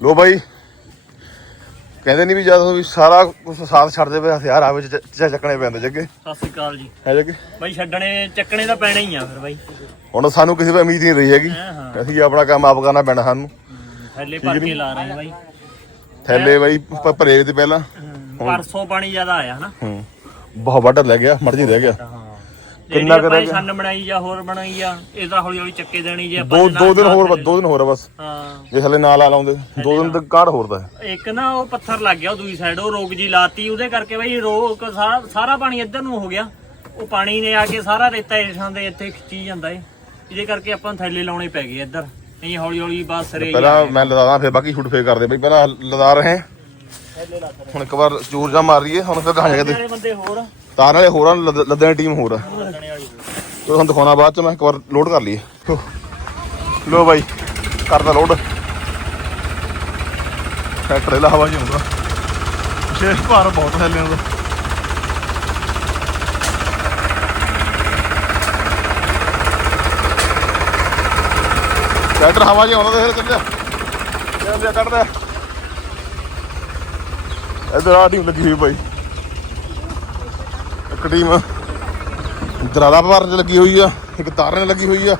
ਲੋ ਬਾਈ। ਕਹਿੰਦੇ ਨਹੀਂ ਵੀ ਜਦੋਂ ਵੀ ਸਾਰਾ ਕੁਝ ਸਾਥ ਛੱਡ ਦੇਵੇ ਹਥਿਆਰ ਆਵੇ ਚ ਚੱਕਣੇ ਪੈਂਦੇ ਜੱਗੇ। ਸਤਿ ਸ੍ਰੀ ਅਕਾਲ ਜੀ। ਹੈ ਜੱਗੇ? ਬਾਈ ਛੱਡਣੇ ਚੱਕਣੇ ਤਾਂ ਪੈਣੇ ਹੀ ਆ ਫਿਰ ਬਾਈ। ਹੁਣ ਸਾਨੂੰ ਕਿਸੇ ਤੋਂ ਉਮੀਦ ਨਹੀਂ ਰਹੀ ਹੈਗੀ। ਅਸੀਂ ਆਪਣਾ ਕੰਮ ਆਪ ਕਰਨਾ ਪੈਣਾ ਸਾਨੂੰ। ਥੈਲੇ ਭਰ ਕੇ ਲਾ ਰਹੇ ਬਾਈ। ਥੈਲੇ ਬਾਈ ਭਰੇ ਤੇ ਪਹਿਲਾਂ। ਪਰਸੋਂ ਪਾਣੀ ਜ਼ਿਆਦਾ ਆਇਆ ਹਨਾ। ਹੂੰ। ਬਹੁਤ ਵੱਡਾ ਲੈ ਗਿਆ ਮਰਜ਼ੀ ਰਹਿ ਗਿਆ। ਕਿੰਨਾ ਕੁ ਰਹਿ ਕਰੇ ਗਿਆ? ਬਣਾਈ ਜਾਂ ਹੋਰ ਬਣਾਈ ਆ ਇਹ ਤਾਂ ਹੌਲੀ ਹੌਲੀ ਚੱਕੇ ਦੇਣੀ ਜੇ ਦੋ ਦੋ ਦਿਨ ਹੋਰ ਦੋ ਦਿਨ ਹੋਰ ਆ ਬਸ। ਹਾਂ। ਜੇ ਹਲੇ ਨਾਲ ਆ ਲਾਉਂਦੇ ਦੋ ਦਿਨ ਤੱਕ ਕਾੜ ਹੋਰ ਦਾ। ਇੱਕ ਨਾ ਉਹ ਪੱਥਰ ਲੱਗ ਗਿਆ ਉਹ ਦੂਜੀ ਸਾਈਡ ਉਹ ਰੋਕ ਜੀ ਲਾਤੀ ਉਹਦੇ ਕਰਕੇ ਬਈ ਰੋਕ ਸਾਰਾ ਪਾਣੀ ਇੱਧਰ ਨੂੰ ਹੋ ਗਿਆ। ਉਹ ਪਾਣੀ ਨੇ ਆ ਕੇ ਸਾਰਾ ਰੇਤਾ ਇਸਾਂ ਦੇ ਇੱਥੇ ਖਿੱਚੀ ਜਾਂਦਾ ਏ। ਇਹਦੇ ਕਰਕੇ ਆਪਾਂ ਥੈਲੇ ਲਾਉਣੇ ਪੈ ਗਏ ਇੱਧਰ। ਨਹੀਂ ਹੌਲੀ ਹੌਲੀ ਬਸ ਸਰੇ ਪਹਿਲਾਂ ਮੈਂ ਲਦਾਦਾ ਫਿਰ ਬਾਕੀ ਸ਼ੂਟ ਫੇਰ ਕਰਦੇ। ਬਈ ਪਹਿਲਾਂ ਲਦਾ ਰਹੇ। ਹੁਣ ਇੱਕ ਵਾਰ ਚੂਰ ਜਾ ਮਾਰ ਲਈਏ ਹੁਣ ਫਿਰ ਕਹਾਂ ਜਾ ਕੇ ਬੰਦੇ ਹੋਰ। ਤਾਰ ਵਾਲੇ ਹੋਰਾਂ ਲੱਦਣ ਦੀ ਟੀਮ ਹੋਰ ਆ। ਚਲੋ ਤੁਹਾਨੂੰ ਦਿਖਾਉਣਾ ਬਾਅਦ ਚ, ਮੈਂ ਇੱਕ ਵਾਰ ਲੋਡ ਕਰ ਲਈਏ। ਲੋ। ਲੋ ਬਾਈ, ਕਰਦਾ ਲੋਡ ਟਰੈਕਟਰ ਇਹਦਾ ਹਵਾ ਚ ਹੁੰਦਾ ਵਿਸ਼ੇਸ਼ ਭਾਰ ਬਹੁਤ ਹੈ ਲਿਆਉਂਦਾ ਟਰੈਕਟਰ ਹਵਾ ਚ ਆਉਂਦਾ ਤੇ ਫਿਰ ਚੱਲਿਆ। ਚੱਲਿਆ ਕੱਢਦਾ। ਇਧਰ ਆ ਟੀਮ ਲੱਗੀ ਹੋਈ ਬਾਈ। ਇੱਕ ਟੀਮ ਦਰਾਲਾ ਭਰਨ ਚ ਲੱਗੀ ਹੋਈ ਆ ਇੱਕ ਤਾਰਨ ਲੱਗੀ ਹੋਈ ਆ।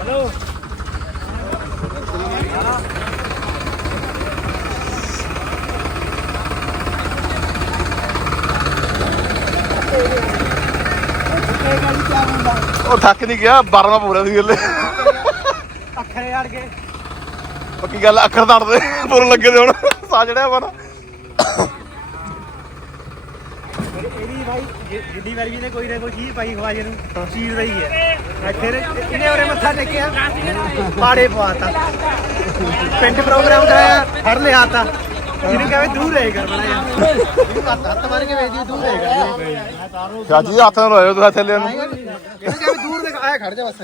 ਹਲੋ ਉਹ ਥੱਕ ਨਹੀਂ ਗਿਆ 12ਵਾਂ ਪੂਰਾ ਸੀ ਗੱਲੇ। ਅੱਖਰੇ ਯਾਰ ਕੇ ਪੱਕੀ ਗੱਲ ਅੱਖਰ ਦੜਦੇ ਪੂਰਨ ਲੱਗੇ ਤੇ ਹੁਣ ਸਾ ਚੜਿਆ ਵਾ ਨਾ। ਜਿੱਡੀ ਵਾਰੀ ਨੇ ਕੋਈ ਨਾ ਕੋਈ ਚੀਜ਼ ਪਾਈ ਖਵਾਜੇ ਨੂੰ ਚੀਜ਼ ਰਹੀ ਹੈ ਇੱਥੇ ਇਹਨੇ ਉਹਰੇ ਮੱਥਾ ਟੇਕਿਆ? ਪਾੜੇ ਪਵਾਤਾ। ਪਿੰਡ ਪ੍ਰੋਗਰਾਮ ਕਰਾਇਆ ਹਰ ਲਿਆਤਾ ਜਿਹਨੂੰ ਕਹੇ ਦੂਰ ਰਹੇ ਕਰ ਬਣਾ ਯਾਰ। ਇਹਨੂੰ ਹੱਥ ਹੱਥ ਮਾਰ ਕੇ ਵੇਚਦੀ ਦੂਰ ਰਹੇ ਕਰ। ਚਾਚੀ ਹੱਥ ਨਾਲ ਲਾਇਓ ਤੁਸੀਂ ਥੱਲੇ ਨੂੰ। ਇਹਨੂੰ ਕਹੇ ਦੂਰ ਦੇ ਆਇਆ ਖੜ ਜਾ ਬਸ।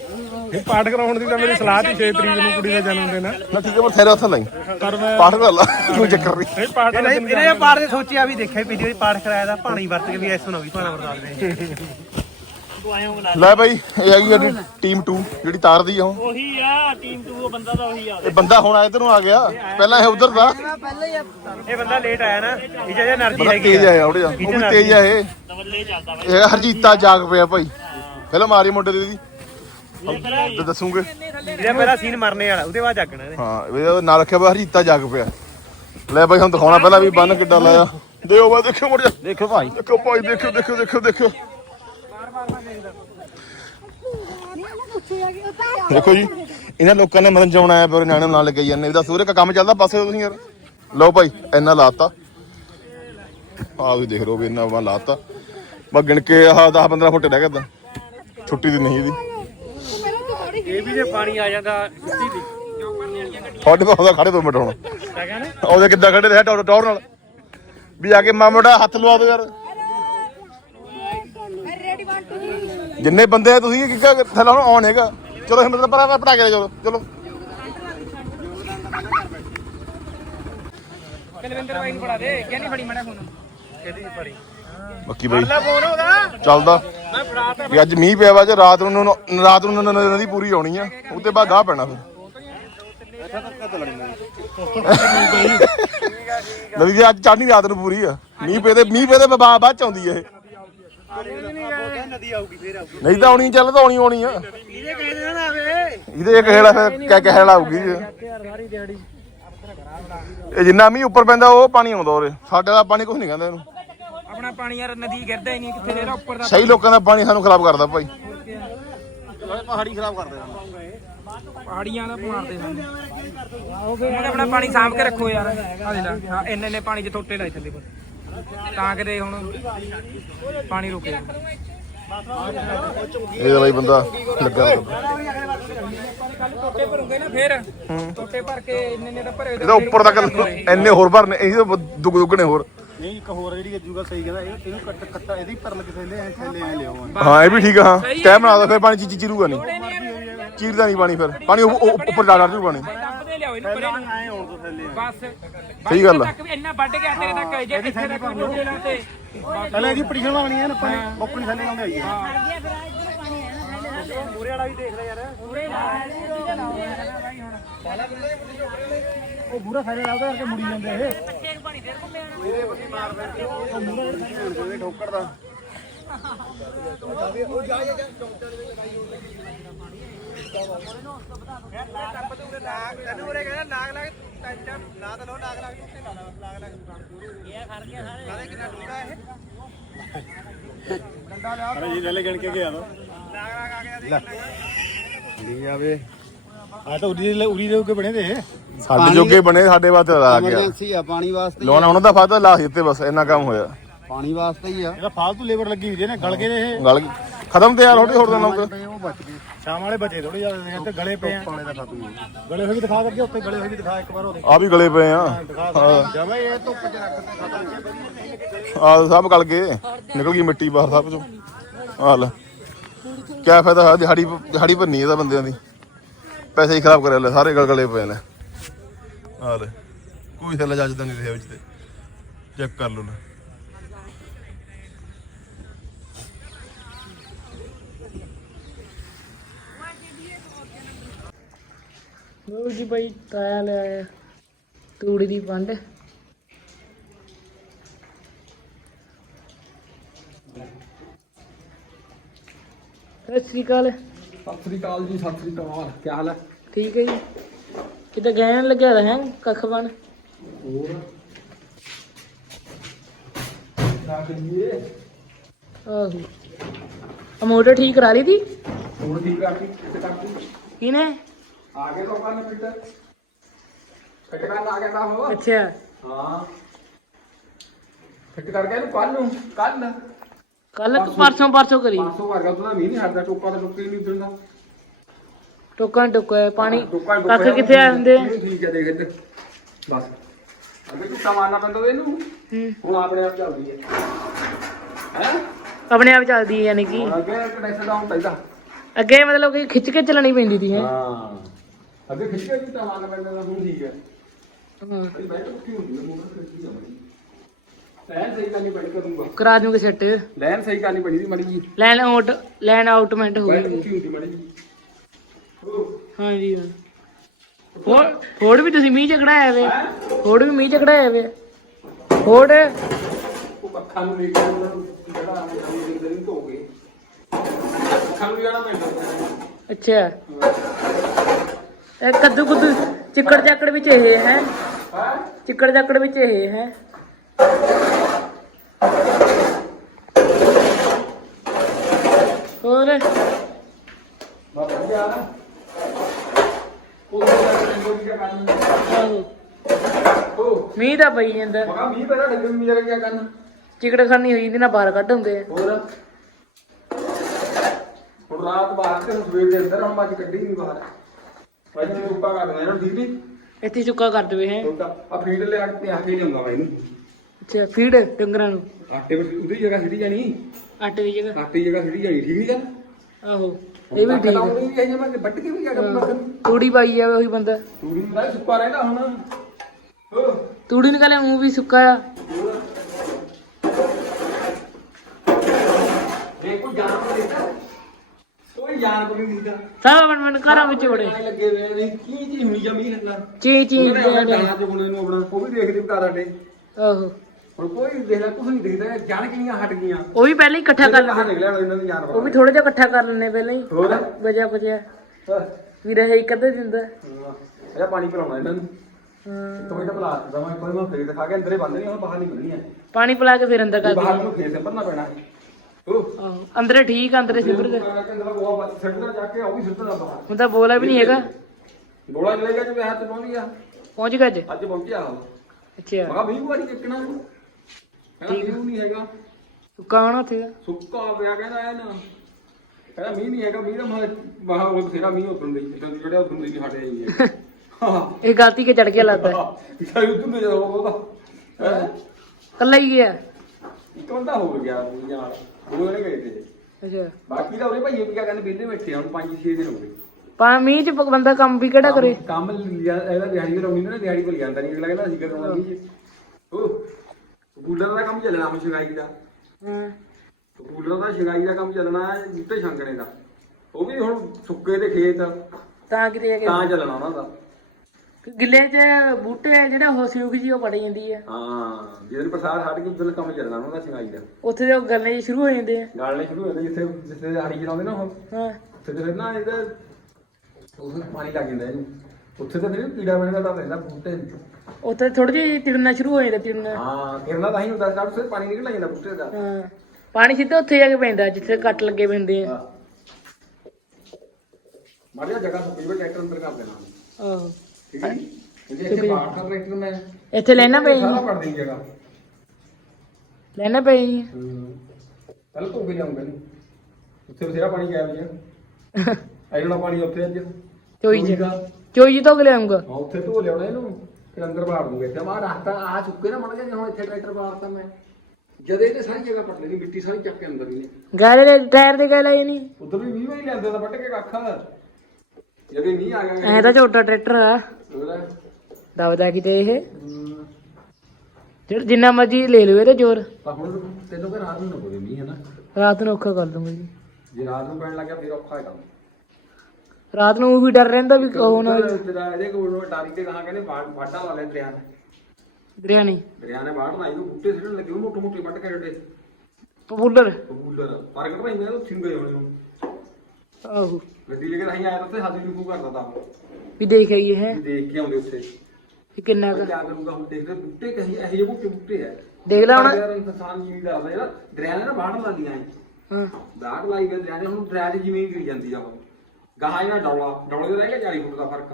ਇਹ ਪਾਠ ਕਰਾਉਣ ਦੀ ਤਾਂ ਮੇਰੀ ਸਲਾਹ ਸੀ 6 ਤਰੀਕ ਨੂੰ ਕੁੜੀ ਦਾ ਜਨਮ ਦਿਨ ਆ। ਨਾ ਠੀਕ ਹੈ ਪਰ ਉੱਥੇ ਨਹੀਂ। ਪਰ ਮੈਂ ਪਾਠ ਕਰ ਲਾ ਕੋਈ ਚੱਕਰ ਨਹੀਂ। ਇਹ ਪਾਠ ਦਾ ਇਹਨੇ ਪਾਠ ਦੇ ਸੋਚਿਆ ਵੀ ਦੇਖਿਆ ਵੀ ਜਿਹੜੀ ਪਾਠ ਕਰਾਇਆ ਦਾ ਪਾਣੀ ਵਰਤ ਕੇ ਵੀ ਐਸੋ ਨਾ ਵੀ ਪਾਣਾ ਵਰਤਾਦੇ ਲੈ ਬਾਈ ਇਹ ਆ ਗਈ ਟੀਮ 2 ਜਿਹੜੀ ਤਾਰਦੀ ਆ ਉਹ। ਉਹੀ ਆ ਟੀਮ 2 ਉਹ ਬੰਦਾ ਤਾਂ ਉਹੀ ਆ। ਇਹ ਬੰਦਾ ਹੁਣ ਆਇਆ ਤੈਨੂੰ ਆ ਗਿਆ। ਪਹਿਲਾਂ ਇਹ ਉਧਰ ਦਾ। ਇਹ ਬੰਦਾ ਲੇਟ ਆਇਆ ਨਾ ਇਹ ਜਿਹੜਾ એનર્ਜੀ ਹੈਗੀ ਤੇਜ਼ ਆਇਆ ਥੋੜਾ ਜਿਹਾ ਉਹ ਵੀ ਤੇਜ਼ ਆ ਇਹ। ਦਵੱਲੇ ਚੱਲਦਾ ਬਾਈ। ਇਹ ਹਰਜੀਤਾ ਜਾਗ ਪਿਆ ਭਾਈ। ਫਿਲਮ ਤੇ ਦੱਸੂਗੇ। ਇਹਦਾ ਪਹਿਲਾ ਸੀਨ ਮਰਨੇ ਵਾਲਾ ਉਹਦੇ ਬਾਅਦ ਜਾਗਣਾ ਇਹਨੇ। ਹਾਂ ਇਹਦਾ ਨਾਂ ਰੱਖਿਆ ਵਾ ਹਰਜੀਤਾ ਜਾਗ ਪਿਆ। ਲੈ ਬਾਈ ਹੁਣ ਦਿਖਾਉਣਾ ਪਹਿਲਾਂ ਵੀ ਬੰਨ ਕਿੱਡਾ ਲਾਇਆ। ਦਿਓ ਬਾ ਦੇਖਿਓ ਮੁੜ ਜਾ। ਦੇਖੋ ਭਾਈ। ਦੇਖੋ ਭਾਈ ਦੇਖਿਓ ਦੇਖਿਓ ਦੇਖਿਓ ਦੇਖਿਓ ਦੇਖੋ ਜੀ ਇਹਨਾਂ ਲੋਕਾਂ ਨੇ ਮਰਨ ਜਾਉਣਾ ਆਇਆ ਪਰ ਨਿਆਣੇ ਨਾਲ ਲੱਗੇ ਜਾਂਦੇ ਇਹਦਾ ਸੂਰੇ ਦਾ ਕੰਮ ਚੱਲਦਾ ਪਾਸੇ ਤੁਸੀਂ ਯਾਰ। ਲਓ ਭਾਈ ਇੰਨਾ ਲਾਤਾ। ਆਹ ਵੀ ਦੇਖ ਲਓ ਵੀ ਇੰਨਾ ਵਾ ਲਾਤਾ। ਗਿਣ ਕੇ ਆਹ 10 15 ਫੁੱਟ ਰਹਿ ਗਿਆ ਤਾਂ ਛੁੱਟੀ ਦੀ ਨਹੀਂ ਇਹਦੀ ਇਹ ਵੀ ਜੇ ਪਾਣੀ ਆ ਜਾਂਦਾ ਸਿੱਧੀ ਦੀ। ਤੁਹਾਡੇ ਤੋਂ ਉਹਦਾ ਖੜੇ ਦੋ ਮਿੰਟ ਹੁਣ। ਉਹਦੇ ਕਿੱਦਾਂ ਖੜੇ ਰਿਹਾ ਟੌਰ ਟੌਰ ਨਾਲ? ਵੀ ਆ ਕੇ ਮਾਮੋੜਾ ਹੱਥ ਲਵਾ ਦਿਓ ਯਾਰ। ਜਿੰਨੇ ਬੰਦੇ ਆ ਤੁਸੀਂ ਕਿੱਕਾ ਥੱਲੇ ਹੁਣ ਆਉਣ ਹੈਗਾ। ਚਲੋ ਹਿੰਮਤ ਨਾਲ ਪਰਾ ਪੜਾ ਕੇ ਚਲੋ ਚਲੋ। ਕਲਵਿੰਦਰ ਬਾਈ ਨੂੰ ਫੜਾ ਦੇ। ਕਹਿੰਦੀ ਫੜੀ ਮੜਾ ਫੋਨ? ਕਿਹਦੀ ਫੜੀ? ਬਾਕੀ ਬਈ। ਫੋਨ ਉਹਦਾ। ਚੱਲਦਾ। ਮੈਂ ਫੜਾਤਾ ਵੀ ਅੱਜ ਮੀਂਹ ਪਿਆ ਵਾ ਜੇ ਰਾਤ ਨੂੰ ਨ- ਰਾਤ ਨੂੰ ਨ- ਨ- ਨਦੀ ਪੂਰੀ ਆਉਣੀ ਆ। ਉਹਦੇ ਬਾਅਦ ਗਾਹ ਪੈਣਾ ਫਿਰ। ਨਦੀ ਦੀ ਅੱਜ ਚੜ੍ਹਨੀ ਰਾਤ ਨੂੰ ਪੂਰੀ ਆ। ਮੀਂਹ ਪੇ ਦੇ ਮੀਂਹ ਪੇ ਦੇ ਬਾ- ਬਾਅਦ ਚ ਆਉਂਦੀ ਆ ਇਹ। ਨਦੀ ਆਊਗੀ ਫੇਰ ਆਊਗੀ ਨਹੀਂ ਤਾਂ ਆਉਣੀ ਚੱਲ ਤਾਂ ਆਉਣੀ ਆਉਣੀ ਆ। ਇਹਦੇ ਕਹਿੰਦੇ ਨਾ ਆਵੇ। ਇਹਦੇ ਇੱਕ ਹੇੜਾ ਫਿਰ ਕਹਿ ਕਹਿ ਹੇੜਾ ਆਊਗੀ ਜੀ। ਸਾਰੀ ਦਿਹਾੜੀ ਇਹ ਜਿੰਨਾ ਮੀਂਹ ਉੱਪਰ ਪੈਂਦਾ ਉਹ ਪਾਣੀ ਆਉਂਦਾ ਉਰੇ। ਸਾਡੇ ਦਾ ਪਾਣੀ ਕੁਝ ਨਹੀਂ ਕਹਿੰਦਾ ਇਹਨੂੰ। ਆਪਣਾ ਪਾਣੀ ਯਾਰ ਨਦੀ ਗਿਰਦਾ ਹੀ ਨਹੀਂ ਕਿੱਥੇ ਦੇ ਉੱਪਰ ਸਹੀ ਲੋਕਾਂ ਦਾ ਪਾਣੀ ਸਾਨੂੰ ਖਰਾਬ ਕਰਦਾ ਭਾਈ। ਪਹਾੜੀਆਂ ਦਾ ਮਾਰਦੇ ਸਾਨੂੰ ਉਹਨਾਂ ਆਪਣਾ ਪਾਣੀ ਸਾਂਭ ਕੇ ਰੱਖੋ ਯਾਰ। ਆ ਦੇ ਲੈ ਹਾਂ ਇੰਨੇ ਇੰਨੇ ਪਾਣੀ 'ਚ ਥੋਟੇ ਲਾਈ ਥੱਲੇ ਪਰ ਤਾਂ ਕਿਤੇ ਹੁਣ ਪਾਣੀ ਰੁਕੇ। ਇਹ ਤਾਂ ਬਾਈ ਬੰਦਾ ਲੱਗਾ। ਕੱਲ ਟੋਟੇ ਭਰੂਗੇ ਨਾ ਫੇਰ ਟੋਟੇ ਭਰ ਕੇ ਇੰਨੇ ਇੰਨੇ ਤਾਂ ਭਰੇ ਇਹਦਾ ਉੱਪਰ ਤੱਕ ਇੰਨੇ ਹੋਰ ਭਰਨੇ ਇਹ ਤਾਂ ਦੁੱਗ ਦੁੱਗਣੇ ਹੋਰ। ਨਹੀਂ ਇੱਕ ਹੋਰ ਜਿਹੜੀ ਅੱਜੂਗਾ ਸਹੀ ਕਹਿੰਦਾ ਇਹ ਇਹਨੂੰ ਕੱਟ ਕੱਟਾ ਇਹਦੀ ਪਰਲ ਕੇ ਥੱਲੇ ਐ ਥੱਲੇ ਐ ਲਿਓ ਹਾਂ ਇਹ ਵੀ ਠੀਕ ਆ ਹਾਂ। ਟਾਈਮ ਬਣਾ ਦੋ ਫਿਰ ਪਾਣੀ ਚੀ ਚੀਰੂਗਾ ਨਹੀਂ। ਚੀਰਦਾ ਨਹੀਂ ਪਾਣੀ ਫਿਰ। ਪਾਣੀ ਉਪ- ਉਪ- ਉੱਪਰ ਡਾਲ ਜੂ ਪਾਣੀ ਲਿਆਓ ਇਹਨੂੰ ਪਰੇ ਨੂੰ। ਐ ਹੋਣ ਤੋਂ ਥੱਲੇ। ਬਸ। ਸਹੀ ਗੱਲ ਆ। ਤੱਕ ਵੀ ਇੰਨਾ ਵੱਢ ਗਿਆ ਤੇਰੇ ਤੱਕ ਜੇ ਇੱਥੇ ਤੱਕ ਟੋਟੇ ਲਾਤੇ ਪਹਿਲਾਂ ਇਹਦੀ ਪਟੀਸ਼ਨ ਲਾਉਣੀ ਐ ਨਾ ਨੇ। ਓਪਨ ਥੱਲੇ ਲਾਉਂਦੇ ਆਈਏ ਮੂਰੇ ਵਾਲਾ ਵੀ ਦੇਖ ਲੈ ਯਾਰ। ਉਹ ਪੂਰਾ ਸਾਰੇ ਲਾਉਂਦਾ ਕਰਕੇ ਮੁੜੀ ਜਾਂਦੇ ਇਹ। ਠੋਕਰ ਦਾ ਤੈਨੂੰ ਉਰੇ ਕਹਿੰਦਾ ਲਾਗ ਲਾਗ ਟਾਈਮ ਲਾ ਤਾਂ ਲੋ ਲਾਗ ਲਾਗ ਉੱਤੇ ਲਾ ਲਾਗ ਲਾਗ ਇਹ? ਖੜ ਗਿਆ ਸਾਰੇ ਕਿੰਨਾ ਡੂੰਘਾ ਇਹ ਅਰੇ ਜੀ ਲੈ। ਗਿਣ ਕੇ ਗਿਆ ਦੋ ਲਾਗ ਲਾਗ ਆ ਗਿਆ ਦੇਖ ਨਹੀਂ ਆਵੇ ਆ ਤਾਂ ਉਰੀ ਦੇ ਉਰੀ ਦੇ ਉੱਕੇ ਬਣੇ ਦੇ ਸਾਡੇ ਜੋਗੇ ਬਣੇ ਸਾਡੇ ਵਾਸਤੇ ਆ ਗਿਆ। ਐਮਰਜੈਂਸੀ ਆ ਪਾਣੀ ਵਾਸਤੇ ਲੋਨ ਉਹਨਾਂ ਦਾ ਫਾਇਦਾ ਲਾ ਦਿੱਤੇ ਬਸ ਇੰਨਾ ਕੰਮ ਹੋਇਆ। ਪਾਣੀ ਵਾਸਤੇ ਹੀ ਆ। ਇਹਦਾ ਫਾਲਤੂ ਲੇਬਰ ਲੱਗੀ ਹੋਈ ਜੇ ਨੇ ਗਲ ਕੇ ਦੇ ਇਹ। ਗਲ। ਖਤਮ ਤੇ ਯਾਰ ਹੋੜੀ ਹੋਰ ਦਾ ਨੌਕਰ ਤੇ ਉਹ ਬਚ ਗਏ। ਸ਼ਾਮ ਵਾਲੇ ਬਚੇ ਥੋੜੀ ਜ਼ਿਆਦਾ ਤੇ ਗਲੇ ਪਏ ਆ। ਪਾਣੀ ਦਾ ਖਤਮ ਹੋ ਗਿਆ। ਗਲੇ ਹੋਏ ਵੀ ਦਿਖਾ ਕਰਕੇ ਉੱਤੇ ਗਲੇ ਹੋਏ ਵੀ ਦਿਖਾ ਇੱਕ ਵਾਰ ਉਹਦੇ ਆ ਵੀ ਗਲੇ ਪਏ ਆ। ਜਮਾ ਇਹ ਧੁੱਪ ਚ ਰੱਖਦੇ ਖਤਮ ਆ ਸਭ ਗਲ ਗਏ। ਨਿਕਲ ਗਈ ਮਿੱਟੀ ਬਾਹਰ ਸਭ ਚੋਂ। ਆ ਲੈ। ਕਿਆ ਫਾਇਦਾ ਹੋਇਆ ਦਿਹਾੜੀ ਦਿਹਾੜੀ ਭੰਨੀ ਇਹਦਾ ਬੰਦਿਆਂ ਦੀ। ਪੈਸੇ ਹੀ ਖਰਾਬ ਕਰਿਆ ਲੈ ਸਾਰੇ ਗਲ ਗਲੇ ਪਏ ਨੇ। ਆ ਲੈ। ਕੋਈ ਥੱਲੇ ਜੱਜਦਾ ਨਹੀਂ ਰਿਹਾ ਵਿੱਚ ਤੇ। ਚੈੱਕ ਕਰ ਲਓ ਲੈ ਲੋ ਜੀ ਬਾਈ ਤਾਇਆ ਲੈ ਆਇਆ ਤੂੜੀ ਦੀ ਪੰਡ ਸਤਿ ਸ੍ਰੀ ਅਕਾਲ। ਸਤਿ ਸ੍ਰੀ ਅਕਾਲ ਜੀ ਸਤਿ ਸ੍ਰੀ ਅਕਾਲ। ਕੀ ਹਾਲ ਹੈ? ਠੀਕ ਹੈ ਜੀ। ਕਿਤੇ ਗਹਿਣ ਲੱਗਿਆ ਦਾ ਹੈ ਕੱਖ ਬਣ। ਆਹੋ। ਆ ਮੋਟਰ ਠੀਕ ਕਰਾ ਲਈ ਦੀ? ਹੁਣ ਠੀਕ ਕਰਤੀ ਕਿੱਥੇ ਕਰਤੀ ਕਿਨੇ ਆ ਗਏ ਲੋਕਾਂ ਨੇ ਫਿੱਟ। ਫਿੱਟ ਕਰਨ ਆ ਗਿਆ ਤਾਂ ਹੋ ਅੱਛਾ। ਹਾਂ। ਫਿੱਟ ਕਰ ਗਿਆ ਇਹਨੂੰ ਕੱਲ ਨੂੰ ਕੱਲ ਕੱਲ ਪਰਸੋਂ ਪਰਸੋਂ ਕਰੀ। 500 ਵਰਗਾ ਉਹਦਾ ਮੀਂਹ ਨਹੀਂ ਹਟਦਾ ਟੋਕਾ ਤਾਂ ਟੁੱਕੇ ਨਹੀਂ ਦਿੰਦਾ ਟੋਕਾਂ ਟੋਕਾ ਪਾਣੀ। ਟੋਕਾ ਕੱਖ ਕਿੱਥੇ ਆ ਹੁੰਦੇ? ਆ? ਠੀਕ ਹੈ ਦੇਖ ਇੱਧਰ। ਬਸ। ਅੱਗੇ ਝੁੱਟਾ ਮਾਰਨਾ ਪੈਂਦਾ ਉਹਦੇ ਇਹਨੂੰ। ਹੂੰ। ਹੁਣ ਆਪਣੇ ਆਪ ਚੱਲਦੀ ਹੈ। ਹੈ? ਆਪਣੇ ਆਪ ਚੱਲਦੀ ਹੈ ਯਾਨੀ ਕਿ। ਅੱਗੇ ਕਨੈਕਸ਼ਨ ਡਾਊਨ ਪੈਂਦਾ ਅੱਗੇ ਮਤਲਬ ਕਿ ਖਿੱਚ ਕੇ ਚੱਲਣੀ ਪੈਂਦੀ ਸੀ ਹੈ। ਹਾਂ। ਅੱਗੇ ਖਿੱਚ ਕੇ ਝੁੱਟਾ ਮਾਰਨਾ ਪੈਂਦਾ ਤਾਂ ਹੁਣ ਠੀਕ ਹੈ। ਹਾਂ। ਇਹ ਬੈਠ ਉੱਠੀ ਹੁੰਦੀ ਹੈ ਮੂੰਹ ਨਾਲ ਖਿੱਚੀ ਜਾਂਦੀ ਲੈਨ ਸਹੀ ਕਰਨੀ ਪੈਣੀ ਕਰੂੰਗਾ ਕਰਾ ਦੂੰਗੇ ਸੈੱਟ ਲੈਨ ਸਹੀ ਕਰਨੀ ਪੈਣੀ ਦੀ ਮੜੀ ਜੀ। ਲੈਨ ਆਊਟ ਲੈਨ ਆਊਟਮੈਂਟ ਹੋ ਬੈਠ ਗਈ ਉੱਠੀ ਹੁੰਦੀ ਮੜੀ ਜੀ। ਹਾਂਜੀ ਹਾਂ। ਹੋਰ ਹੋਰ ਵੀ ਤੁਸੀਂ ਮੀਂਹ ਝਗੜਾਇਆ ਵੇ। ਹੋਰ ਵੀ ਮੀਂਹ ਝਗੜਾਇਆ ਵੇ। ਹੋਰ? ਉਹ ਪੱਖਾਂ ਨੂੰ ਲੈ ਕੇ ਉਹਨਾਂ ਨੂੰ ਜਿਹੜਾ ਆਣੇ ਜਾਂਦੇ ਦਿਨ ਧੋ ਗਏ ਪੱਖਾਂ ਨੂੰ ਵੀ ਜਾਣਾ ਪੈਂਦਾ ਅੱਛਾ। ਇਹ ਕੱਦੂ ਕੁੱਦੂ ਚਿੱਕੜ ਚਾਕੜ ਵਿੱਚ ਇਹ ਹੈ। ਹੈ? ਚਿੱਕੜ ਚਾਕੜ ਵਿੱਚ ਇਹ ਹੈ ਹੋਰ ਬਸ ਵਧੀਆ ਨਾ ਉਹ ਜਿਹੜਾ ਕੋਈ ਕੀ ਕਰਨਾ? ਆਹੋ ਉਹ ਮੀਂਹ ਤਾਂ ਪਈ ਜਾਂਦਾ। ਮਗਾ ਮੀਂਹ ਪੈਣਾ ਡੰਗਰ ਮੀਂਹ ਜਰਾ ਕੀ ਕਰਨਾ? ਚਿਕੜ ਖਾਨੀ ਹੋਈ ਜਾਂਦੀ ਨਾ ਬਾਹਰ ਕੱਢ ਹੁੰਦੇ ਆ। ਹੋਰ? ਹੁਣ ਰਾਤ ਬਾਹਰ ਤੇ ਹੁਣ ਸਵੇਰ ਦੇ ਅੰਦਰ ਹੁਣ ਚ ਕੱਢੀ ਨਹੀਂ ਬਾਹਰ। ਭਾਈ ਨੇ ਉੱਪਾ ਕਰ ਦੇਣਾ ਇਹਨੂੰ ਨਹੀਂ ਇੱਥੇ ਚੁੱਕਾ ਕਰ ਦੇਵੇ ਹੈ। ਆ ਫੀਡ ਲਿਆ ਕੇ ਪਿਆ ਕੇ ਲਿਆਉਂਦਾ ਮੈਂ ਇਹਨੂੰ ਅੱਛਾ ਫੀਡ ਡੰਗਰਾਂ ਨੂੰ। ਆਟੇ ਵਿੱਚ ਉਹਦੀ ਜਗ੍ਹਾ ਸਿੱਟੀ ਜਾਣੀ। ਆਟੇ ਦੀ ਜਗ੍ਹਾ। ਆਟੇ ਦੀ ਜਗ੍ਹਾ ਸਿੱਟੀ ਜਾਣੀ ਠੀਕ ਨਹੀਂ ਗੱਲ? ਆਹੋ। ਇਹ ਵੀ ਠੀਕ ਹੈ ਵੀ ਆਈ ਮੈਂ ਵੱਟ ਕੇ ਵੀ ਜਾ ਕੇ ਤੂੜੀ ਪਾਈ ਜਾਵੇ ਉਹੀ ਬੰਦਾ। ਤੂੜੀ ਨੂੰ ਤਾਂ ਸੁੱਕਾ ਰਹਿੰਦਾ ਹੁਣ। ਤੂੜੀ ਨਿਕਾਲੇ ਉਹ ਵੀ ਸੁੱਕਾ ਆ। ਇਹ ਕੋਈ ਜਾਨਵਰ ਦੇਖਦਾ ਕੋਈ ਜਾਨਵਰ ਨਹੀਂ ਦਿਖਦਾ ਸਭ ਮਨ ਮਨ ਘਰਾਂ ਵਿੱਚ ਵੜੇ। ਲੱਗੇ ਹੋਏ ਨੇ ਕੀ ਚੀਜ਼ ਹੋਣੀ ਜਮੀ ਹੱਲਾ? ਚੀ ਚੀ ਗਾਣਾ ਚੁਗਣੇ ਨੂੰ ਆਪਣਾ ਉਹ ਵੀ ਦੇਖਦੇ ਬਤਾ ਸਾਡੇ। ਆਹੋ। ਹੁਣ ਕੋਈ ਦੇਖਦਾ ਕੁਝ ਨਹੀਂ ਦਿਖਦਾ ਜਾਣ ਕਿੰਨੀਆਂ ਹਟ ਗਈਆਂ। ਉਹ ਵੀ ਪਹਿਲਾਂ ਹੀ ਇਕੱਠਾ ਕਰ ਬਾਹਰ ਲੈਂਦੇ। ਨਿਕਲਿਆ ਇਹਨਾਂ ਦੇ ਜਾਨਵਰ। ਉਹ ਵੀ ਥੋੜਾ ਜਿਹਾ ਇਕੱਠਾ ਕਰ ਲੈਣੇ ਪਹਿਲਾਂ ਹੀ। ਹੋਰ? ਬਜਿਆ ਬਜਿਆ ਵੀ ਰਹੇ ਇੱਕ ਅੱਧੇ ਦਿੰਦਾ ਇਹਦਾ ਪਾਣੀ ਪਿਲਾਉਣਾ ਇਹਨਾਂ ਨੂੰ। ਤੋਂ ਇਹਦਾ ਪਲਾ ਦਵਾਂ ਕੋਈ ਮੈਂ ਫੇਰ ਦਿਖਾ ਕੇ ਅੰਦਰੇ ਬੰਦ ਨਹੀਂ ਹੁਣ ਬਾਹਰ ਨਿਕਲਣੀਆਂ ਪਾਣੀ ਪਿਲਾ ਕੇ ਫਿਰ ਅੰਦਰ ਕਰ ਬਾਹਰ ਦੇ ਨੂੰ ਫੇਰ ਸੰਭਰਨਾ ਪੈਣਾ। ਉਹ ਆਹੋ ਅੰਦਰੇ ਠੀਕ ਆ, ਅੰਦਰੇ ਵੀ ਸਿੱਟਦਾ ਬਾਹਰ। ਹੁਣ ਤਾਂ ਬੋਲਾ ਵੀ ਨਹੀਂ ਹੈਗਾ। ਚਲੇਗਾ ਜਿਵੇਂ ਹੱਥ ਪਹੁੰਚ ਗਿਆ ਪਹੁੰਚ ਗਿਆ ਅੱਜ? ਅੱਜ ਪਹੁੰਚਿਆ ਅੱਛਾ। ਮਗਾ ਮੀਂਹ ਵਾਰੀ ਕਿੱਕਣਾ ਕਹਿੰਦਾ ਮੀਂਹ ਨਹੀਂ ਹੈਗਾ। ਸੁੱਕਾ ਹੋਣਾ ਉੱਥੇ ਦਾ। ਸੁੱਕਾ ਪਿਆ ਕਹਿੰਦਾ ਇਹ ਨਾ ਕਹਿੰਦਾ ਮੀਂਹ ਨਹੀਂ ਹੈਗਾ ਮੀਂਹ ਦਾ ਮਹਾ ਮਹਾ ਉਹ ਬਥੇਰਾ ਮੀਂਹ ਉਤਰਨ ਦੇ ਇਦਾਂ ਦੀ ਜਿਹੜਾ ਉਤਰਨ ਦੇ ਨਹੀਂ ਹਟਿਆ ਹੀ। ਹੈ ਹਾਂ ਇਹ ਗਲਤੀ ਕੇ ਚੜ ਗਿਆ ਲੱਗਦਾ। ਸਾਈ ਉਤਰਨ ਦੇ ਜਦੋਂ ਉਹਦਾ ਹੈਂ? ਕੱਲਾ ਹੀ ਗਿਆ। ਇੱਕ ਬੰਦਾ ਹੋ ਗਿਆ ਉਹ ਨਾਲ। ਉਹ ਉਹਨੇ ਗਏ ਤੇ। ਅੱਛਾ। ਬਾਕੀ ਤਾਂ ਉਹਨੇ ਭਾਈ ਇਹ ਵੀ ਕਿਆ ਕਹਿੰਦੇ ਵਿਹਲੇ ਬੈਠੇ ਆ ਹੁਣ 5-6 ਦਿਨ ਹੋ ਗਏ। ਪਾ ਮੀਂਹ ਚ ਪ- ਬੰਦਾ ਕੰਮ ਵੀ ਕਿਹੜਾ ਕਰੇ? ਕੰਮ ਲਿਆ ਇਹਦਾ ਦਿਹਾੜੀ ਕਰਾਉਣੀ ਨਾ ਦਿਹਾੜੀ ਭੁੱਲ ਜਾਂਦਾ ਨਹੀਂ ਅਗਲਾ ਕਹਿੰਦਾ ਅਸੀਂ ਕਰਾਉਣਾ ਜੀ ਉਹ ਕੂਲਰ ਦਾ ਕੰਮ ਚੱਲਣਾ ਹੁਣ ਸ਼ਿਕਾਈ ਦਾ। ਹਾਂ। ਕੂਲਰ ਦਾ ਸ਼ਿਕਾਈ ਦਾ ਕੰਮ ਚੱਲਣਾ ਹੈ ਬੂਟੇ ਛੰਗਣੇ ਦਾ। ਉਹ ਵੀ ਹੁਣ ਸੁੱਕੇ ਦੇ ਖੇਤ। ਤਾਂ ਕਿਤੇ ਕੇ ਤਾਂ ਚੱਲਣਾ ਉਹਨਾਂ ਦਾ। ਗਿੱਲੇ 'ਚ ਬੂਟੇ ਜਿਹੜੇ ਉਹ ਸਿਉਕ ਜੀ ਉਹ ਪੜ ਜਾਂਦੀ ਆ। ਹਾਂ ਜਿਹੜੇ ਪ੍ਰਸਾਦ ਹਟ ਕੇ ਉਦੋਂ ਕੰਮ ਚੱਲਣਾ ਉਹਨਾਂ ਦਾ ਦਾ। ਉੱਥੇ ਦੇ ਗੱਲੇ ਜਿਹੇ ਸ਼ੁਰੂ ਹੋ ਜਾਂਦੇ ਆ। ਗਾਲਣੇ ਸ਼ੁਰੂ ਹੋ ਜਾਂਦੇ ਜਿੱਥੇ ਜਿੱਥੇ ਹਾੜੀ ਚਲਾਉਂਦੇ ਨਾ ਉਹ। ਹਾਂ। ਉੱਥੇ ਫਿਰ ਨਾ ਇਹਦਾ ਉਸ ਪਾਣੀ ਲੱਗ ਜਾਂਦਾ ਇਹਨੂੰ। ਉੱਥੇ ਤਾਂ ਫਿਰ ਕੀੜਾ ਬਣਦਾ ਤਾਂ ਰਹਿੰਦਾ ਬੂਟੇ। ਉੱਥੇ ਥੋੜੀ ਜਿਹੀ ਤਿੜਨਾ ਸ਼ੁਰੂ ਹੋ ਜਾਂਦਾ ਤਿੜਨਾ ਹਾਂ ਕਿਰਨਾ ਤਾਂ ਹੀ ਹੁੰਦਾ ਸਟਾਰਟ ਸੇ ਪਾਣੀ ਨਿਕਲ ਜਾਂਦਾ ਬੂਟੇ ਦਾ। ਹਾਂ ਪਾਣੀ ਸਿੱਧਾ ਉੱਥੇ ਜਾ ਕੇ ਪੈਂਦਾ ਜਿੱਥੇ ਕੱਟ ਲੱਗੇ ਪੈਂਦੇ ਆ। ਮਾੜਿਆ ਜਗ੍ਹਾ ਤੋਂ ਕੋਈ ਟਰੈਕਟਰ ਅੰਦਰ ਕਰ ਦੇਣਾ। ਆਹੋ। ਠੀਕ ਹੈ ਜੀ? ਜੇ ਇੱਥੇ ਬਾਹਰ ਦਾ ਟਰੈਕਟਰ ਮੈਂ ਇੱਥੇ ਲੈਣਾ ਪਈ ਸਾਰਾ ਪੜ ਦੇਈ ਜਗ੍ਹਾ। ਲੈਣਾ ਪਈ ਪਹਿਲਾਂ ਧੋ ਕੇ ਲਿਆਉਂਗਾ ਨਹੀਂ ਉੱਥੇ ਬਥੇਰਾ ਪਾਣੀ ਗਿਆ ਵੀ ਆ ਜਿਹੜਾ ਪਾਣੀ ਉੱਥੇ ਅੱਜ। ਚੋਈ ਦਾ। ਚੋਈ ਜੀ ਤੋਂ ਲਿਆਉਂਗਾ ਹਾਂ ਉੱਥੇ ਧੋ ਲਿਆਉਣਾ ਇਹਨੂੰ। ਫਿਰ ਅੰਦਰ ਬਾੜ ਦੂੰਗਾ। ਇੱਥੇ ਬਾਹਰ ਰਸਤਾ ਆ ਚੁੱਕੇ ਨਾ ਮੜ ਗਿਆ ਹੁਣ ਇੱਥੇ ਟਰੈਕਟਰ ਬਾੜਤਾ ਮੈਂ। ਜਦ ਇਹਨੇ ਸਾਰੀ ਜਗ੍ਹਾ ਪੱਟ ਲੈਣੀ ਮਿੱਟੀ ਸਾਰੀ ਚੱਕ ਕੇ ਅੰਦਰ ਹੀ ਨੇ। ਗਾਲੇ ਦੇ ਟਾਇਰ ਦੇ ਗਾਲੇ ਹੀ ਨਹੀਂ। ਉਧਰ ਵੀ 20 ਵਾਰੀ ਲੈਂਦੇ ਤਾਂ ਵੱਟ ਕੇ ਕੱਖ। ਜਦੇ ਨਹੀਂ ਆ ਗਿਆ ਐ ਤਾਂ ਛੋਟਾ ਟਰੈਕਟਰ ਆ। ਹੋਰ? ਦਬਦਾ ਕਿਤੇ ਇਹ। ਜਿਹੜਾ ਜਿੰਨਾ ਮਰਜ਼ੀ ਲੈ ਲਓ ਇਹਦੇ ਜ਼ੋਰ। ਤਾਂ ਹੁਣ ਤੈਨੂੰ ਕਿ ਰਾਤ ਨੂੰ ਨਾ ਬੋਲੇ ਮੀਂਹ ਹੈ ਨਾ। ਰਾਤ ਨੂੰ ਔਖਾ ਕਰ ਦੂੰਗਾ ਜੀ। ਜੇ ਰਾਤ ਨੂੰ ਪੈਣ ਲੱਗਿਆ ਫਿਰ ਔਖਾ ਹੈ ਕੰਮ। ਰਾਤ ਨੂੰ ਉਹ ਵੀ ਡਰ ਰਹਿੰਦਾ ਵੀ ਨਾ ਤੇਰਾ ਇਹਦੇ ਕੋਲ ਡਾਰੀ ਤੇ ਕਹਾ ਕਹਿੰਦੇ ਬਾੜ ਬਾਟਾ ਲਾ ਲੈ ਦਰਿਆ ਨੇ। ਦਰਿਆ ਨਹੀਂ ਦਰਿਆ ਨੇ ਬਾੜ ਲਾਈ ਨੂੰ ਬੂਟੇ ਸਿੱਟਣ ਲੱਗੇ ਉਹ ਮੋਟੇ ਮੋਟੇ ਵੱਟ ਕੇ ਜਿਹੜੇ ਪਪੂਲਰ ਕਬੂਲਰ ਪ੍ਰਗਟ ਭਾਈ ਮੈਂ ਤਾਂ ਥਿੰਗੇ ਹੋਣੇ ਨੂੰ। ਆਹੋ। ਗੱਡੀ ਲੈ ਕੇ ਅਸੀਂ ਆਇਆ ਤਾਂ ਹਾਜ਼ਰੀ ਨੂੰ ਕਰਦਾ ਤਾ। ਵੀ ਦੇਖ ਆਈਏ ਹੈ? ਦੇਖ ਕੇ ਆਉਂਦੇ ਉੱਥੇ। ਵੀ ਕਿੰਨਾ ਕੁ ਕਿਆ ਕਰੂੰਗਾ ਹੁਣ ਦੇਖਦੇ ਬੂਟੇ ਕਹੀ ਇਹੋ ਜਿਹੇ ਬੂਟੇ ਬੂਟੇ ਹੈ ਦੇਖ ਲੈ ਹੁਣ। ਇਨਸਾਨ ਜਿਵੇਂ ਜਿਹੜਾ ਦਰਿਆ ਨੇ ਨਾ ਬਾੜ ਲਾ ਲੀਆਂ ਹਾਂ। ਦਾਗ ਲਾਈ ਗਏ ਦਰਿਆ ਨੇ ਹੁਣ ਦਰਿਆ ਦੀ ਜ਼ਮੀਨ ਗਿਰ ਜਾਂਦੀ ਆ ਉਹ। ਗਾਹਾਂ ਇਹਨਾਂ ਡੌਲਾ ਡੌਲੇ ਦਾ ਰਹਿ ਗਿਆ 40 ਫੁੱਟ ਦਾ ਫ਼ਰਕ।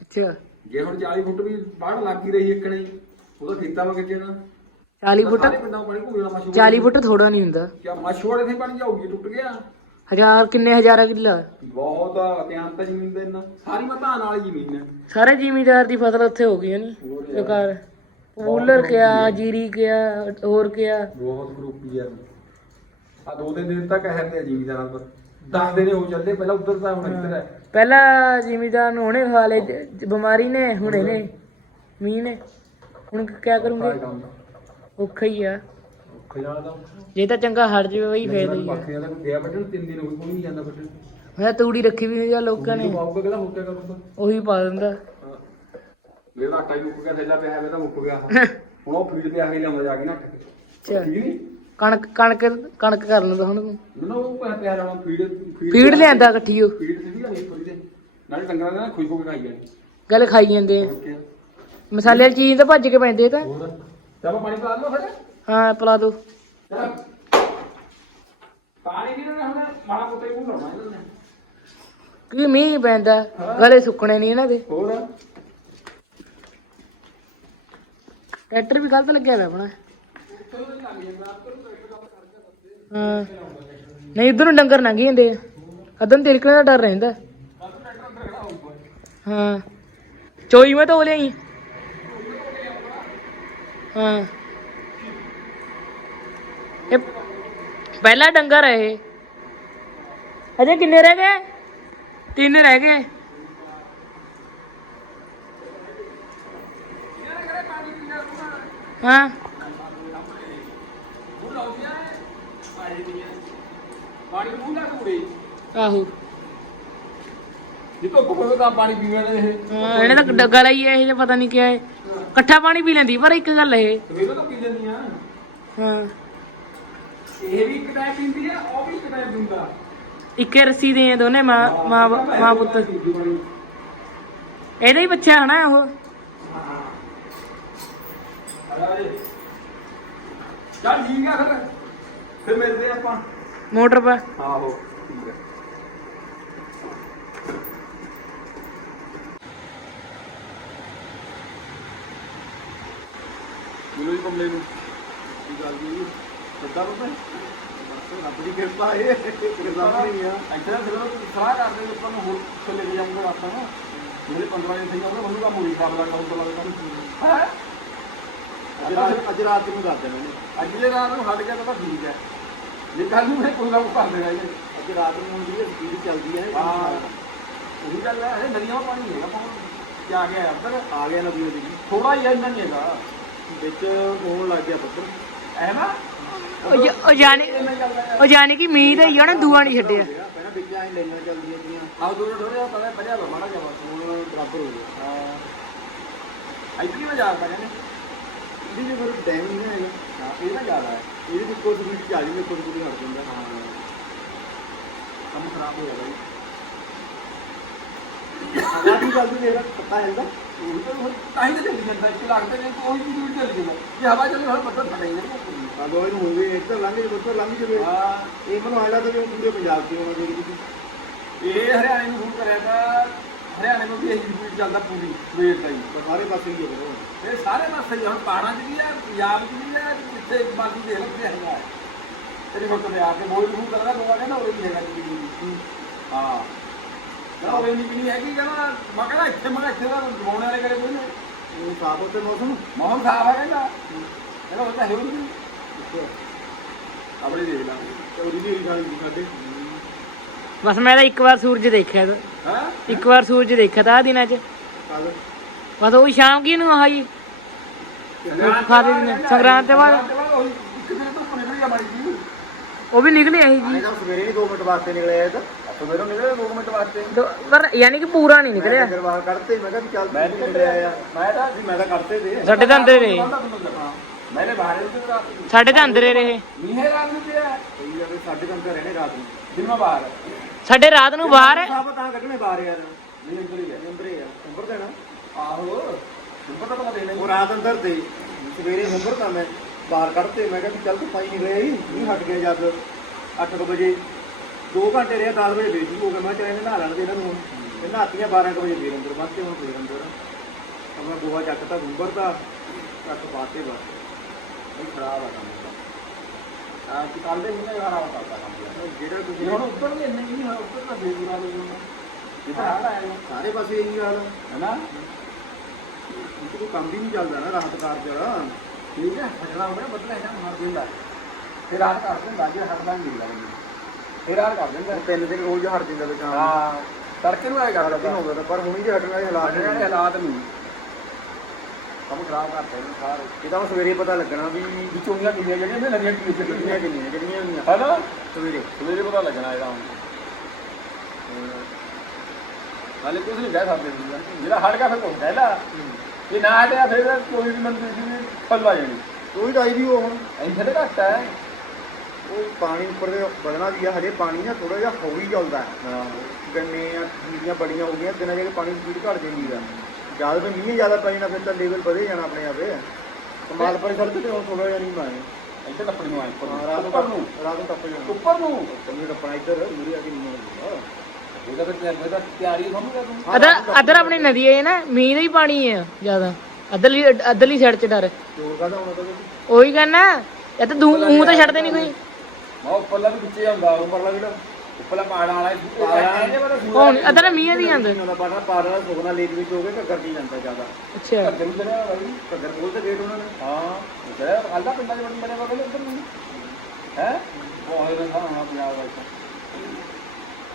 ਅੱਛਾ। ਜੇ ਹੁਣ 40 ਫੁੱਟ ਵੀ ਬਾੜ ਲੱਗ ਹੀ ਰਹੀ ਇੱਕਣੇ ਉਹਦਾ ਖੇਤਾਂ ਮਾ ਕਿੱਥੇ ਨਾ। 40 ਫੁੱਟ ਸਾਰੇ ਪਿੰਡਾਂ ਪਾਣੀ ਘੂਣਾ ਮਸ਼ਹੂਰ। 40 ਫੁੱਟ ਥੋੜਾ ਨਹੀਂ ਹੁੰਦਾ। ਕਿਆ ਮਸ਼ਹੂਰ ਇੱਥੇ ਪਾਣੀ ਜਾਊਗੀ ਟੁੱਟ ਗਿਆ। ਹਜ਼ਾਰ ਕਿੰਨੇ ਹਜ਼ਾਰਾਂ ਕਿੱਲਾ? ਬਹੁਤ ਅਤਿਆੰਤ ਜ਼ਮੀਨ ਦੇ ਇੰਨਾ। ਸਾਰੀ ਮਤਾਨ ਵਾਲੀ ਜ਼ਮੀਨ ਹੈ ਸਾਰੇ ਜ਼ਿਮੀਦਾਰ ਦੀ ਫਸਲ ਉੱਥੇ ਹੋ ਗਈ ਨਹੀਂ ਸਰਕਾਰ। ਪਪੂਲਰ ਕਿਆ ਜੀਰੀ ਕਿਆ ਹੋਰ ਕਿਆ? ਬਹੁਤ ਗਰੁੱਪੀ ਆ। ਆ ਦੋ ਤਿੰਨ ਦਿਨ ਤੱਕ ਹੈ ਤੇ ਜ਼ਿਮੀਦਾਰਾਂ ਪਰ 10 ਦਿਨ ਹੋ ਚੱਲਦੇ ਪਹਿਲਾਂ ਉੱਧਰ ਤਾਂ ਹੁਣ ਇੱਧਰ ਹੈ। ਪਹਿਲਾਂ ਜ਼ਿਮੀਦਾਰ ਨੂੰ ਹੁਣੇ ਖਾ ਲਏ ਜ- ਜ- ਬਿਮਾਰੀ ਨੇ ਹੁਣੇ ਨੇ ਮੀਂਹ ਨੇ। ਹੁਣ ਕਿਆ ਕਰੂੰਗੇ? ਔਖਾ ਹੀ ਆ। ਖਿਆਲ ਦਾ ਜੇ ਤਾਂ ਚੰਗਾ ਹਟ ਜਾਵੇ ਬਈ ਫਾਇਦਾ ਹੀ ਆ। ਪੱਖਿਆਂ ਦਾ ਕੋਈ ਗਿਆ ਵੱਢਣ ਤਿੰਨ ਦਿਨ ਹੋ ਗਏ ਕੋਈ ਨਹੀਂ ਜਾਂਦਾ ਵੱਢਣ। ਮੈਂ ਤੂੜੀ ਰੱਖੀ ਵੀ ਨਹੀਂ ਆ ਲੋਕਾਂ ਨੇ। ਆਊਗਾ ਕਿਹੜਾ ਹੋ ਗਿਆ ਕਰੂਗਾ? ਉਹੀ ਪਾ ਦਿੰਦਾ। ਮੇਰਾ ਆਟਾ ਹੀ ਮੁੱਕ ਗਿਆ ਥੈਲਾ ਪਿਆ ਹੈ ਤਾਂ ਮੁੱਕ ਗਿਆ। ਹੁਣ ਉਹ ਫੀਡ ਤੇ ਆ ਕੇ ਲਿਆਉਂਦਾ ਜਾ ਕੇ ਨਾ। ਅੱਛਾ ਠੀਕ ਨਹੀਂ ਕਣਕ ਕਣਕ ਕਣਕ ਕਰ ਲੈਂਦਾ ਹੁਣ। ਤੂੰ ਮੈਨੂੰ ਉਹ ਪਿਆ ਪਿਆ ਜਾਣਾ ਫੀਡ ਫੀਡ ਲਿਆਂਦਾ। ਇਕੱਠੀ ਉਹ। ਫੀਡ ਸਿੱਧੀ ਨਹੀਂ ਥੋੜੀ ਦੇ ਨਾਲੇ ਡੰਗਰਾਂ ਦੇ ਨਾਲ ਖੁਸ਼ ਹੋ ਕੇ ਖਾਈ ਜਾਣੀ ਗੱਲ ਖਾਈ ਜਾਂਦੇ ਆ। ਓਕੇ। ਮਸਾਲੇ ਵਾਲੀ ਚੀਜ਼ ਤਾਂ ਭੱਜ ਕੇ ਪੈਂਦੇ ਤਾਂ। ਹੋਰ? ਤੇ ਆਪਾਂ ਪਾਣੀ ਪਾ ਦਵਾਂ ਫਿਰ ਹਾਂ ਪਲਾ ਦੋ ਪਾਣੀ ਵੀ ਨਾ ਹੁਣ ਮਾੜਾ ਮੋਟਾ ਹੀ ਮੂੰਹ ਲਾਉਣਾ ਇਹਨਾਂ ਨੇ। ਕਿ ਮੀਂਹ ਪੈਂਦਾ ਗਲੇ ਸੁੱਕਣੇ ਨਹੀਂ ਇਹਨਾਂ ਦੇ। ਹੋਰ? ਟਰੈਕਟਰ ਵੀ ਗਲਤ ਲੱਗਿਆ ਹੋਇਆ ਆਪਣਾ। ਹਾਂ। ਨਹੀਂ, ਇਧਰ ਨੂੰ ਡੰਗਰ ਲੰਘ ਜਾਂਦੇ ਆ। ਅਦੋਂ ਤਿਲਕਣੇ ਦਾ ਡਰ ਰਹਿੰਦਾ। ਹਾਂ। ਚੋਈ ਮੈਂ ਧੋ ਲਿਆਈ। ਹਾਂ। ਇਹ ਪਹਿਲਾ ਡੰਗਰ ਹੈ ਇਹ। ਅਜੇ ਕਿੰਨੇ ਰਹਿ ਗਏ? ਤਿੰਨ ਰਹਿ ਗਏ। ਹਾਂ। ਪਾਣੀ ਮੂੰਹ ਲਾ ਕੇ ਆਹੋ। ਜੇ ਧੁੱਪ ਪਵੇ ਤਾਂ ਪਾਣੀ ਪੀਣਾ ਨੇ ਇਹ। ਹਾਂ ਇਹਨੇ ਤਾਂ ਡੱਗਾ ਲਈ ਇਹ ਜੇ ਪਤਾ ਨਹੀਂ ਕਿਆ ਹੈ। ਇਕੱਠਾ ਪਾਣੀ ਪੀ ਲੈਂਦੀ ਪਰ ਇੱਕ ਗੱਲ ਇਹ। ਸਵੇਰੇ ਤਾਂ ਪੀ ਜਾਂਦੀਆਂ ਹਾਂ। ਇਹ ਵੀ ਇੱਕ ਟਾਈਮ ਪੀਂਦੀ ਆ ਉਹ ਵੀ ਇੱਕ ਟਾਈਮ ਪੀਂਦਾ। ਇੱਕੇ ਰੱਸੀ ਦੇ ਆ ਦੋਨੇ ਮਾਂ ਮਾਂ ਮਾਂ ਪੁੱਤ। ਇਹਦਾ ਹੀ ਬੱਚਾ ਹਨਾ ਉਹ। ਚੱਲ ਠੀਕ ਆ ਫਿਰ। ਫਿਰ ਮਿਲਦੇ ਆ ਆਪਾਂ। ਮੋਟਰ ਪਾ। ਆਹੋ ਠੀਕ ਹੈ ਮਿਲੋ ਜੀ ਕਮਲੇ ਨੂੰ। ਕੀ ਗੱਲ ਜੀ? ਸੱਦਾ ਰੁਪਏ ਰੱਬ ਦੀ ਕਿਰਪਾ ਹੈ। ਆ। ਐਕਚੁਅਲੀ ਸਲਾਹ ਕਰਦੇ ਨੇ ਆਪਾਂ ਨੂੰ ਹੋਰ ਚਲੇ ਜਾਊਂਗਾ ਆਪਾਂ ਨੂੰ। ਮੇਰੇ 15 ਦਿਨ ਸਹੀ ਆਉਂਦਾ ਮੈਨੂੰ ਕੰਮ ਹੋਈ ਕੰਮ ਦਾ ਕੰਮ ਤੋਂ ਲੱਗਦਾ ਹੈ? ਅੱਜ ਰਾਤ ਨੂੰ ਦੱਸ ਦੇਣਾ ਇਹਨੇ। ਅੱਜ ਦੇ ਰਾਤ ਨੂੰ ਹਟ ਗਿਆ ਤਾਂ ਠੀਕ ਹੈ ਜੇ ਕੱਲ ਨੂੰ ਮੈਂ ਕੋਈ ਨਾ ਕੋਈ ਕਰਦੇ ਰਹਿ ਅੱਜ ਰਾਤ ਨੂੰ ਹੁੰਦੀ ਹੈ ਸਪੀਡ ਚੱਲਦੀ ਹੈ। ਹਾਂ ਉਹੀ ਗੱਲ ਹੈ ਇਹ ਨਦੀਆਂ ਦਾ ਪਾਣੀ ਹੈਗਾ ਪਾਣੀ ਜਾ ਗਿਆ ਅੰਦਰ ਆ ਗਿਆ ਨਦੀ ਉਹਦੀ ਥੋੜਾ ਹੀ ਹੈ, ਇੰਨਾ ਨਹੀਂ ਹੈਗਾ। ਵਿੱਚ ਹੋਣ ਲੱਗ ਗਿਆ ਪੱਥਰ ਐ ਨਾ ਉਹ ਜ- ਉਹ ਜਾਣੀ ਉਹ ਜਾਣੀ ਕਿ ਮੀਂਹ ਤੇ ਹੀ ਆ ਦੂਆ ਨਹੀਂ ਛੱਡਿਆ। ਪਹਿਲਾਂ ਵਿੱਚ ਐਂ ਲਾਈਨਾਂ ਚੱਲਦੀਆਂ ਸੀਗੀਆਂ ਆਹ ਦੂਰ ਥੋੜਾ ਜਿਹਾ ਪਤਾ ਵਧਿਆ ਵਾ ਮਾੜਾ ਜਿਹਾ ਬਸ ਹੁਣ ਬਰਾਬਰ ਹੋ ਗਿਆ। ਹਾਂ। ਇੱਥੇ ਮੈਂ ਜ਼ਿਆਦਾ ਕਹਿੰਦੇ ਇਹਦੀ ਜੇ ਫਿਰ ਡੈਮ ਨਹੀਂ ਨਾ ਹੈਗਾ ਹਾਂ ਇਹ ਨਾ ਜ਼ਿਆਦਾ ਹੈ। ਇਹਦੇ ਵਿੱਚ ਕੋਈ ਸਪੀਡ ਚ ਆ ਕੋਈ ਕੋਈ ਹਟ ਜਾਂਦਾ ਹਾਂ। ਕੰਮ ਖਰਾਬ ਹੋ ਜਾਂਦਾ ਹਵਾ ਦੀ ਗੱਲ ਨਹੀਂ ਇਹਦਾ ਪਤਾ ਹੈਗਾ ਉਹ ਤਾਂ ਹੁਣ ਤਾਂ ਹੀ ਤਾਂ ਚੱਲੀ ਜਾਂਦਾ। ਇੱਕ ਲੱਗਦੇ ਨੇ ਕੋਈ ਵੀ ਦੂਰ ਚੱਲੀ ਜਾਂਦਾ। ਜੇ ਹਵਾ ਚੱਲੇ ਹੁਣ ਪਤਾ ਹੀ ਨਹੀਂ ਆ ਦੋ ਹੋ ਗਏ ਇੱਧਰ ਲੰਘ ਜੇ ਉੱਧਰ ਲੰਘ ਜਵੇ। ਹਾਂ। ਇਹ ਮੈਨੂੰ ਆਇਆ ਲੱਗਦਾ ਪੂਰੇ ਪੰਜਾਬ 'ਚ ਹੋਣਾ ਚਾਹੀਦਾ ਕਿਉਂਕਿ ਇਹ ਹਰਿਆਣੇ ਨੂੰ ਫੋਨ ਕਰਿਆ ਤਾਂ ਹਰਿਆਣੇ ਨੂੰ ਵੀ ਇਹੀ ਸਪੀਡ ਚੱਲਦਾ ਪੂਰੀ ਵੇਟ ਦਾ ਹੀ ਸਾਰੇ ਪਾਸੇ ਹੀ ਹੈ ਫਿਰ ਇਹ ਸਾਰੇ ਪਾਸੇ ਹੀ ਆ, ਹੁਣ ਪਹਾੜਾਂ 'ਚ ਵੀ ਆ ਪੰਜਾਬ 'ਚ ਵੀ ਆ ਜਿੱਥੇ ਬਾਕੀ ਦੇਖ ਲਓ ਹੈਗਾ। ਤੇਰੀ ਫੋਟੋ ਤੇ ਆ ਕੇ ਬੋਲ ਨੂੰ ਕਰਦਾ ਲੋਕਾਂ ਕਹਿੰਦਾ ਉਹ ਵੀ ਹੈਗਾ ਜੀ। ਹਾਂ। ਨਾ ਉਹ ਨਹੀਂ ਨਹੀਂ ਹੈਗੀ ਕਹਿੰਦਾ ਮੈਂ ਕਹਿੰਦਾ ਇੱਥੇ ਮੈਂ ਕਿਹਾ ਇੱਥੇ ਦਾ ਦਵਾਉਣ ਵਾਲੇ ਕਰੇ ਕੋਈ ਨਹੀਂ। ਇਹ ਸਾਫ਼ ਉੱਤੇ ਮੌਸਮ? ਮੌਸਮ ਸਾਫ਼ ਹੈ ਕਹਿੰਦਾ। ਕਹਿੰਦਾ ਉਹ ਤਾਂ ਹੈ ਹੀ ਨਹੀਂ। ਆਪਣੇ ਦੇਖ ਲਾ। ਚੌਰੀ ਦੀ ਗਾਲੀ ਸੀ ਸਾਡੇ। ਬਸ ਮੈਂ ਤਾਂ ਇੱਕ ਵਾਰ ਸੂਰਜ ਦੇਖਿਆ ਤਾ। ਹਾਂ? ਇੱਕ ਵਾਰ ਸੂਰਜ ਦੇਖਿਆ ਤਾਂ ਆ ਦਿਨਾਂ 'ਚ। ਬਸ ਉਹ ਸ਼ਾਮ ਕੀ ਨੂੰ ਆਹ ਜੀ। ਖਾਦੇ ਦਿਨ ਸੰਗਰਾਂਦ ਤੇ ਬਾਅਦ। ਉਹੀ ਤੋਂ ਵੀ ਨਿਕਲੇ ਆਹੀ ਜੀ। ਤਾਂ ਸਵੇਰੇ ਨਹੀਂ 2 ਮਿੰਟ ਵਾਸਤੇ ਨਿਕਲਿਆ ਇਹ ਤਾਂ। ਸਵੇਰੋਂ ਨਿਕਲੇ 2 ਮਿੰਟ ਵਾਸਤੇ। ਦੋ- ਪਰ ਯਾਨੀ ਕਿ ਪੂਰਾ ਨਹੀਂ ਨਿਕਲਿਆ। ਗਰਵਾਹ ਕੱਢਤੇ ਮੈਂ ਕਿਹਾ ਵੀ ਚੱਲ ਮੈਂ ਤੂੰ ਨਹੀਂ ਨਿਕਲਿਆ ਆ। ਮੈਂ ਤਾਂ ਵੀ ਮੈਂ ਤਾਂ ਕੱਢਤੇ ਦੇ ਸਾਡੇ ਤਾਂ ਅੰਦਰੇ ਰਹੇ। ਮੈਨੇ ਬਾਹਰ ਸਾਡੇ ਤਾਂ ਅੰਦਰੇ ਰਹੇ। ਮੀਂਹ ਰਾਤ ਨੂੰ ਪਿਆ। ਸਾਡੇ ਕੰਮ ਕਰ ਰਹਿਣੇ ਰਾਤ ਨੂੰ। ਦਿਨ ਬਾਹਰ ਸਾਡੇ ਰਾਤ ਨੂੰ ਬਾਹਰ ਸਾਬ ਤਾਂ ਕੱਢਣੇ ਬਾਹਰ ਯਾਰ। ਨਹੀਂ ਅੰਦਰ ਹੀ ਹੈ ਅੰਦਰ ਹੀ ਆ। ਅੰਦਰ ਦੇਣਾ। ਆਹੋ। ਤੂੰ ਪਤਾ ਪਤਾ ਦੇਣਾ ਉਹ ਰਾਤ ਅੰਦਰ ਦੇ। ਸਵੇਰੇ ਅੰਦਰ ਤਾਂ ਮੈਂ ਬਾਹਰ ਕੱਢਤੇ। ਮੈਂ ਕਿਹਾ ਵੀ ਚੱਲ ਤੂੰ ਪਾਈ ਨਿਕਲਿਆ ਹੀ ਨਹੀਂ ਹਟ ਗਿਆ ਜਦ। 8 ਵਜੇ। 2 ਘੰਟੇ ਰਿਹਾ 10 ਵਜੇ ਬੇਜੀ ਹੋ ਗਿਆ। ਮੈਂ ਚਾਹੇ ਨਹਾ ਲੈਣ ਦੇ ਇਹਨਾਂ ਨੂੰ ਇਹ ਨਹਾਤੀਆਂ 12 ਵਜੇ ਫੇਰ ਅੰਦਰ। ਬਾਅਦ ਹੁਣ ਫੇਰ ਅੰਦਰ। ਤਾਂ ਮੈਂ ਗੋਆ ਚੱਕਤਾ ਗੁੰਬਰ ਦਾ। ਚੱਕ ਪਾਤੇ ਬਸ। ਇਹ ਖਰਾਬ ਆ ਕੰਮ। ਆ ਕਿ ਕੱਲ ਦੇ ਮਹੀਨੇ ਖਰਾਬ ਕਰਤਾ ਕੰਮ ਜਿਹੜਾ ਤੁਸੀਂ ਹੁਣ ਉੱਪਰ ਵੀ ਇੰਨੇ ਨਹੀਂ ਹੋਇਆ ਉੱਪਰ ਤਾਂ ਨੂੰ ਇਹ ਤਾਂ ਹਾਲ ਆਇਆ ਸਾਰੇ ਪਾਸੇ ਇਹੀ ਹਾਲ ਹੈ ਨਾ ਕੋਈ ਕੰਮ ਵੀ ਨਹੀਂ ਚੱਲਦਾ ਨਾ ਰਾਹਤ ਕਾਰਜ ਵਾਲਾ ਠੀਕ ਹੈ ਹਟਣਾ ਹੋਵੇ ਬਦਲਾ ਇਹਨਾਂ ਮਾਰ ਦਿੰਦਾ ਫਿਰ ਰਾਤ ਕਰ ਦਿੰਦਾ ਜੇ ਹਟਦਾ ਨਹੀਂ ਲੱਗਦਾ ਫਿਰ ਰਾਤ ਕਰ ਦਿੰਦਾ ਤਿੰਨ ਦਿਨ ਰੋਜ਼ ਹਟ ਜਾਂਦਾ ਤੇ। ਸ਼ਾਮ ਹਾਂ ਤੜਕੇ ਨੂੰ ਆਏਗਾ ਨੂੰ ਹੋ ਪਰ ਹੁਣੀ ਹਟਣ ਹਾਲਾਤ ਨੇ ਹਾਲਾਤ ਨਹੀਂ। ਕੰਮ ਖਰਾਬ ਕਰਤੇ ਨੇ ਸਾਰੇ। ਇਹ ਤਾਂ ਹੁਣ ਸਵੇਰੇ ਪਤਾ ਲੱਗਣਾ ਵੀ ਵਿਚੋਂੀਆਂ ਕਿੰਨੀਆਂ ਜਿਹੜੀਆਂ ਨੇ ਨਵੀਆਂ ਕਿੰਨੀਆਂ ਕਿੰਨੀਆਂ ਕਿੰਨੀਆਂ ਕਿੰਨੀਆਂ ਹੈ ਨਾ ਸਵੇਰੇ। ਸਵੇਰੇ ਪਤਾ ਲੱਗਣਾ ਇਹਦਾ ਹਾਲੇ ਕੁਝ ਨਹੀਂ ਕਹਿ ਸਕਦੇ ਤੁਸੀਂ। ਜਿਹੜਾ ਹਟ ਗਿਆ ਫਿਰ ਹੈ। ਨਾ ਜੇ ਨਾ ਹਟਿਆ ਫਿਰ ਕੋਈ ਵੀ ਮੰਤਰੀ ਦੀ ਫਲ ਆ ਜਾਣੀ। ਕੋਈ ਤਾਂ ਵੀ ਉਹ ਹੁਣ। ਇੱਥੇ ਤਾਂ ਘੱਟ ਹੈ ਉਹ ਪਾਣੀ ਉੱਪਰ ਦੇ ਵਧਣਾ ਵੀ ਆ ਹਲੇ ਪਾਣੀ ਨਾ ਥੋੜਾ ਜਿਹਾ ਹੌਲੀ ਚੱਲਦਾ। ਹੈ। ਹਾਂ ਗੰਨੇ ਆ ਚੀਜ਼ਾਂ ਬੜੀਆਂ ਹੋ ਗਈਆਂ ਦਿਨਾਂ ਜਿਹੜੇ ਪਾਣੀ ਦੀ ਸਪੀਡ ਘਟ ਜਾਂਦੀ ਆ। ਜਦ ਵੀ ਮੀਂਹ ਜ਼ਿਆਦਾ ਪੈ ਜਾਣਾ ਫਿਰ ਤਾਂ ਲੈਵਲ ਵਧੇ ਜਾਣਾ ਆਪਣੇ ਆਪੇ। ਕਮਾਲ ਪਰ ਸੜਕ ਤੇ ਹੁਣ ਥੋੜਾ ਜਿਹਾ ਨਹੀਂ ਪਾਏ ਇੱਥੇ ਟੱਪਣੀ ਨੂੰ। ਆਏ ਰਾਤ ਉੱਪਰ ਨੂੰ। ਨੂੰ ਰਾਤ ਨੂੰ ਟੱਪ ਜਾਣਾ। ਉੱਪਰ ਨੂੰ। ਕੰਨੀ ਟੱਪਣਾ ਇੱਧਰ ਮੂਰੇ ਆ ਕੇ ਨਹੀਂ ਆਉਂਦਾ ਇਹਦਾ ਫਿਰ ਤਿਆਰੀ ਦਾ ਤਿਆਰੀ ਸਮਝਦਾ ਤੂੰ ਅਦਰ ਅਦਰ ਆਪਣੀ ਨਦੀ ਹੈ ਨਾ ਮੀਂਹ ਦਾ ਹੀ ਪਾਣੀ ਹੈ ਜ਼ਿਆਦਾ। ਅਦਰਲੀ ਅਦਰਲੀ ਸਾਈਡ 'ਚ ਡਰ। ਜੋਰ ਕਾਹਦਾ ਹੋਣਾ ਤਾਂ ਉਹੀ ਕਹਿੰਨਾ ਇਹ ਤਾਂ ਦੂ ਤਾਂ ਛੱਡਦੇ ਨਹੀਂ ਕੋਈ। ਮੈਂ ਉੱਪਰਲਾ ਵੀ ਵਿੱਚੇ ਆਉਂਦਾ ਉੱਪਰਲਾ ਜਿਹੜਾ। ਉੱਪਰਲਾ ਪਹਾੜਾਂ ਵਾਲਾ ਪਹਾੜਾਂ ਇਹਦੇ ਬਾਰੇ ਹੁਣ ਅਦਰ ਮੀਂਹ ਦੀ। ਆਂਦੇ ਉਹਨਾਂ ਦਾ ਪਾਣਾ ਪਾਰ ਵਾਲਾ ਸੁਖਨਾ ਲੇਕ ਵਿੱਚ ਹੋ ਗਿਆ ਘੱਗਰ ਨਹੀਂ ਜਾਂਦਾ ਜ਼ਿਆਦਾ। ਅੱਛਾ। ਜਰੂਰ ਜਣਾ ਬਾਈ ਘੱਗਰ ਕੋਲ ਤੇ ਗੇਟ ਉਹਨਾਂ ਨੇ। ਹਾਂ। ਜਿਹੜਾ ਅੱਲਾ ਪਿੰਡਾਂ ਦੇ ਬੜੇ ਬੜੇ ਬੜੇ ਉੱਧਰ ਨੂੰ। ਹੈ? ਉਹ ਹੋਏ ਨਾ ਹੋਣਾ ਪੰਜਾਬ ਦਾ ਇੱਥੇ।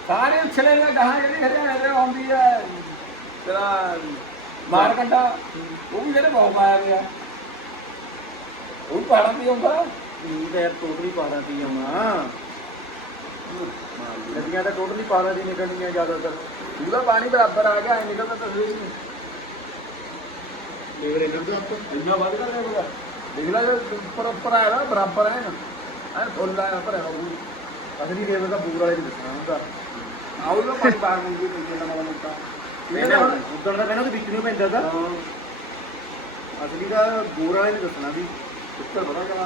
ਸਾਰੇ ਉਛਲੇ ਨੇ ਗਾਹਾਂ ਜਿਹੜੀ ਹਰਿਆਣੇ ਦੇ ਆਉਂਦੀ ਹੈ। ਤੇਰਾ ਮਾਰ ਕੰਡਾ ਉਹ ਵੀ ਜਿਹੜੇ ਬਹੁਤ ਪਾਇਆ ਗਿਆ। ਉਹ ਵੀ ਪਹਾੜਾਂ ਤੇ ਆਉਂਦਾ। ਨਹੀਂ ਤਾਂ ਟੋਟਲੀ ਪਾਣਾ ਤੀ ਆਉਣਾ। ਨਦੀਆਂ ਤਾਂ ਟੋਟਲੀ ਪਾਣਾ ਦੀ ਨਿਕਲਣੀਆਂ ਜ਼ਿਆਦਾਤਰ। ਪੂਰਾ ਪਾਣੀ ਬਰਾਬਰ ਆ ਗਿਆ ਐ ਨਿਕਲਦਾ ਤਸਵੀਰ ਨਹੀਂ ਲੇਵਲ ਇਹਨਾਂ ਦਾ ਇੰਨਾ ਵੱਧ ਕਰ ਰਿਹਾ ਦੇਖ ਲੈ ਜੇ ਉੱਪਰ ਉੱਪਰ ਆਇਆ ਨਾ ਬਰਾਬਰ ਹੈ ਨਾ ਐ ਫੁੱਲ ਆਇਆ ਭਰਿਆ ਹੋਊ। ਅਸਲੀ ਲੇਵਲ ਦਾ ਬੂਰ ਵਾਲੇ ਨੂੰ ਦੱਸਣਾ ਹੁੰਦਾ। ਆਉ ਲੋ ਪਾਣੀ ਬਾਹਰ ਨੂੰ ਵੀ ਪਈ ਜਾਂਦਾ ਮਾੜਾ ਮੋਟਾ ਇਹਨੇ ਉਦੋਂ ਦਾ ਕਹਿੰਦਾ ਤੇ ਵਿੱਚ ਨੂੰ ਪੈਂਦਾ ਤਾਂ। ਅਸਲੀ ਦਾ ਬੂਰ ਵਾਲੇ ਨੂੰ ਦੱਸਣਾ ਵੀ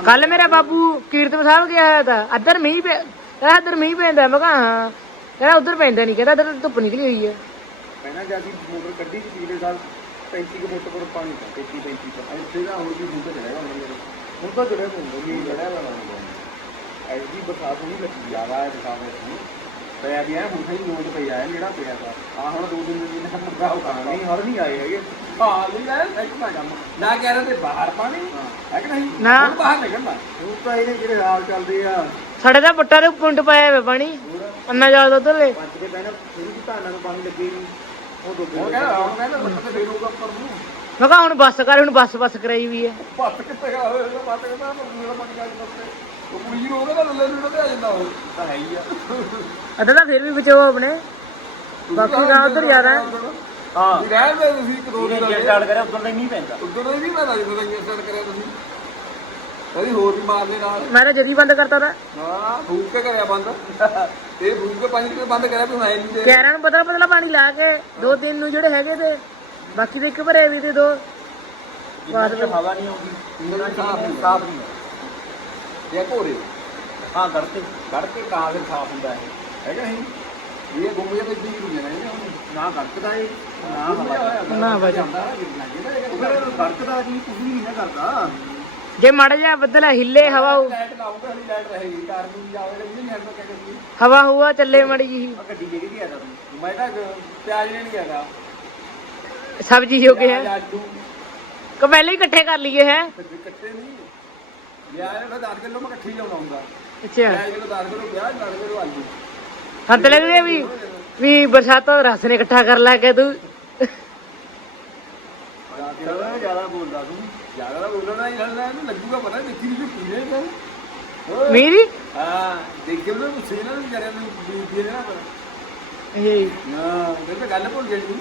ਕੱਲ ਮੇਰਾ ਬਾਬੂ ਕੀਰਤਨ ਸਾਹਿਬ ਗਿਆ ਹੋਇਆ ਤਾਂ ਅੱਧਰ ਮੀਂਹ ਪੈ ਕਹਿੰਦਾ ਅੱਧਰ ਮੀਂਹ ਪੈਂਦਾ ਮੈਂ ਕਿਹਾ ਹਾਂ। ਕਹਿੰਦਾ ਉਧਰ ਪੈਂਦਾ ਨਹੀਂ ਕਹਿੰਦਾ ਅੱਧਰ ਧੁੱਪ ਨਿਕਲੀ ਹੋਈ ਹੈ ਪਹਿਲਾਂ ਜਦ ਅਸੀਂ ਮੋਟਰ ਕੱਢੀ ਸੀ ਪਿਛਲੇ ਸਾਲ 35 ਕੁ ਫੁੱਟ ਪਰ ਪਾਣੀ था 33 35 ਫੁੱਟ। ਇੱਥੇ ਦਾ ਹੁਣ ਵੀ ਫੁੱਟ ਚੜੇਗਾ ਮੇਰੇ ਹੁਣ ਤਾਂ ਜੁੜੇ ਹੋਣਗੇ ਇਹ ਜੜਿਆ ਵਾਲਾ ਹੁੰਦਾ ਐਸੀ ਬਰਸਾਤ ਨਹੀਂ ਲੱਗੀ ਜ਼ਿਆਦਾ ਹੈ ਦਿਖਾਵੇ ਨੂੰ ਪਿਆ ਵੀ ਹੈ ਹੁਣ ਸਹੀ ਨੋਟ ਪਿਆ ਹੈ ਜਿਹੜਾ ਪਿਆ ਦਾ ਆ ਹੁਣ ਦੋ ਦਿਨ ਦਿਨ ਦਾ ਮੁੱਗਾ ਹੋ ਹਾਂ ਨਹੀਂ ਹੜ ਨਹੀਂ ਆਏ ਹੈਗੇ। ਹਾਂ ਲਈ ਹੈ ਇੱਕ ਨਾ ਕੰਮ ਨਾ ਕਹਿ ਰਹੇ ਤੇ ਬਾਹਰ ਪਾਣੀ ਹੈ। ਕਿ ਨਹੀਂ? ਨਾ। ਬਾਹਰ ਨਿਕਲਣਾ। ਹੁਣ ਤਾਂ ਇਹਦੇ ਜਿਹੜੇ ਹਾਲ ਚੱਲਦੇ ਆ ਸਾਡੇ ਤਾਂ ਪੱਟਾਂ ਦੇ ਪੁੰਡ ਪਾਇਆ ਹੋਇਆ ਪਾਣੀ ਅੰਨਾ ਜ਼ਿਆਦਾ ਉਧਰਲੇ ਪੰਜ ਕੇ ਪਹਿਲਾਂ ਸ਼ੁਰੂ ਦੀ ਧਾਨਾਂ ਨੂੰ ਪਾਣੀ ਲੱਗੇ ਨਹੀਂ ਉਹ ਡੁੱਬ ਕਹਿੰਦਾ ਹੁਣ ਕਹਿੰਦਾ ਬੱਟ ਤੇ ਫੇਰੂਗਾ ਉੱਪਰ ਨੂੰ ਮੈਂ ਕਿਹਾ ਹੁਣ ਬੱਸ ਕਰ ਹੁਣ ਬੱਸ ਬੱਸ ਕਰਾਈ ਵੀ ਹੈ। ਭੱਤ ਕਿੱਥੇ ਗਾ ਹੋਇਆ ਇਹਦਾ ਬਾਤ ਕਹਿੰਦਾ ਪਰ ਮੇਰਾ ਪਾਣੀ ਗੱਲ ਕਰਦੇ ਉਹ ਕੁੜੀ ਨੂੰ ਉਹਦਾ ਲੱਲੇ ਨੂੰ ਤੇ ਆ ਜਾਂਦਾ ਉਹ ਤਾਂ ਹੈ ਹੀ ਆ ਅੱਧਾ ਤਾਂ ਫਿਰ ਵੀ ਬਚਾਓ ਆਪਣੇ। ਬਾਕੀ ਗਾਂ ਉਧਰ ਜ਼ਿਆਦਾ ਹੈ। ਹਾਂ। ਵੀ ਰਹਿਣ ਦੇ ਤੁਸੀਂ ਇੱਕ ਦੋ ਦਿਨ ਜੇ ਸਟਾਰਟ ਕਰਿਆ ਉਦੋਂ ਦਾ ਹੀ ਮੀਂਹ ਪੈਂਦਾ। ਦਾ ਹੀ ਨਹੀਂ ਪਤਾ ਜਦੋਂ ਦਾ ਸਟਾਰਟ ਕਰਿਆ ਤੁਸੀਂ। ਕਦੀ ਹੋਰ ਵੀ ਮਾਰ ਲੈ ਨਾਲ। ਮੈਂ ਤਾਂ ਜਦੀ ਬੰਦ ਕਰਤਾ ਤਾ। ਹਾਂ ਫੂਕ ਕੇ ਕਰਿਆ ਬੰਦ। ਇਹ ਫੂਕ ਕੇ ਪੰਜ ਰੁਪਏ ਬੰਦ ਕਰਿਆ ਵੀ ਹੁਣ ਆਏ ਨਹੀਂ ਤੇ। ਕੈਰਾਂ ਨੂੰ ਪਤਲਾ ਪਤਲਾ ਪਾਣੀ ਲਾ ਕੇ ਦੋ ਦਿਨ ਨੂੰ ਜਿਹੜੇ ਹੈਗੇ ਤੇ ਬਾਕੀ ਦੇ ਇੱਕ ਭਰੇ ਵੀ ਤੇ ਦੋ। ਬਾਅਦ ਵਿੱਚ। ਹਵਾ ਨਹੀਂ ਆਉਂਦੀ ਇੰਨਾ ਸਾਫ਼ ਨਹੀਂ ਸਾਫ਼ ਨਹੀਂ। ਇਹ ਘੋਰੇ ਹਾਂ ਗੜਤੇ ਕੱਢ ਕੇ ਕਾਂ ਫਿਰ ਸਾਫ਼ ਹੁੰਦਾ ਹੈ ਹੈਗਾ ਵੀ ਇਹ ਗੁੰਮ ਜਾਂਦਾ ਇੱਦਾਂ ਹੀ ਰੁਕ ਜਾਣਾ ਇਹਨੇ ਨਾ ਗੜਕਦਾ ਏ ਨਾ ਹਵਾ। ਨਾ ਵਜਾ ਜਿਹੜਾ ਗੜਕਦਾ ਜੀ ਕੁਝ ਵੀ ਨਹੀਂ ਕਰਦਾ। ਜੇ ਮਾੜਾ ਜਿਹਾ ਬੱਦਲ ਹਿੱਲੇ ਹਵਾ ਹੋਊ- ਲਾਈਟ ਲਾਉਂਗਾ ਹਲੀ ਲਾਈਟ ਰਹੇਗੀ ਕਾਰ ਨੂੰ ਜਾਵੇ ਨਹੀਂ ਹੈਂਡ ਕਰ ਕੇ ਹਵਾ ਹੁਆ ਚੱਲੇ ਮਾੜੀ ਜੀ ਆ ਗੱਡੀ ਜਿਹੜੀ ਦੀ ਆਦਾ ਤੂੰ ਮੈਂ ਤਾਂ ਪਿਆਜ ਨਹੀਂ ਹੈਗਾ ਸਬਜ਼ੀ ਹੋ ਗਿਆ ਆਲੂ। ਕਿ ਪਹਿਲੇ ਹੀ ਇਕੱਠੇ ਕਰ ਲਈਏ ਹੈ। ਕੱਟੇ ਨਹੀਂ। ਯਾਰ ਫਿਰ 10 ਕਿਲੋ ਮੈਂ ਇਕੱਠੀ ਲਿਆਉਣਾ ਹੁੰਦਾ। ਅੱਛਾ। ਪਿਆਜ ਕਿਲੋ 10 ਕਿਲੋ ਪਿਆਜ 10 ਕਿਲੋ ਆਲੂ। ਹਾਂ ਤੇ ਲੱਗ ਗਿਆ ਵੀ ਵੀ ਬਰਸਾਤਾਂ ਦਾ ਰਸ ਨੇ ਇਕੱਠਾ ਕਰ ਲਿਆ ਕਿ ਤੂੰ। ਚਲੋ ਜ਼ਿਆਦਾ ਬੋਲਦਾ ਤੂੰ। ਤਾਂ ਬੋਲਣਾ ਨਹੀਂ ਹਲਣਾ ਇਹਨੂੰ ਲੱਗੂਗਾ ਪਤਾ ਦੇਖੀ ਨਹੀਂ ਪੀਣੇ ਤਾਂ ਮੇਰੀ? ਹਾਂ ਦੇਖ ਕੇ ਉਹਨੂੰ ਗੁੱਸੇ ਨਾਲ ਵਿਚਾਰਿਆਂ ਨੂੰ ਬੀਤੀ ਨੇ ਨਾ ਪਰ ਇਹ ਹਾਂ। ਉਹ ਤਾਂ ਗੱਲ ਭੁੱਲ ਜਾਣੀ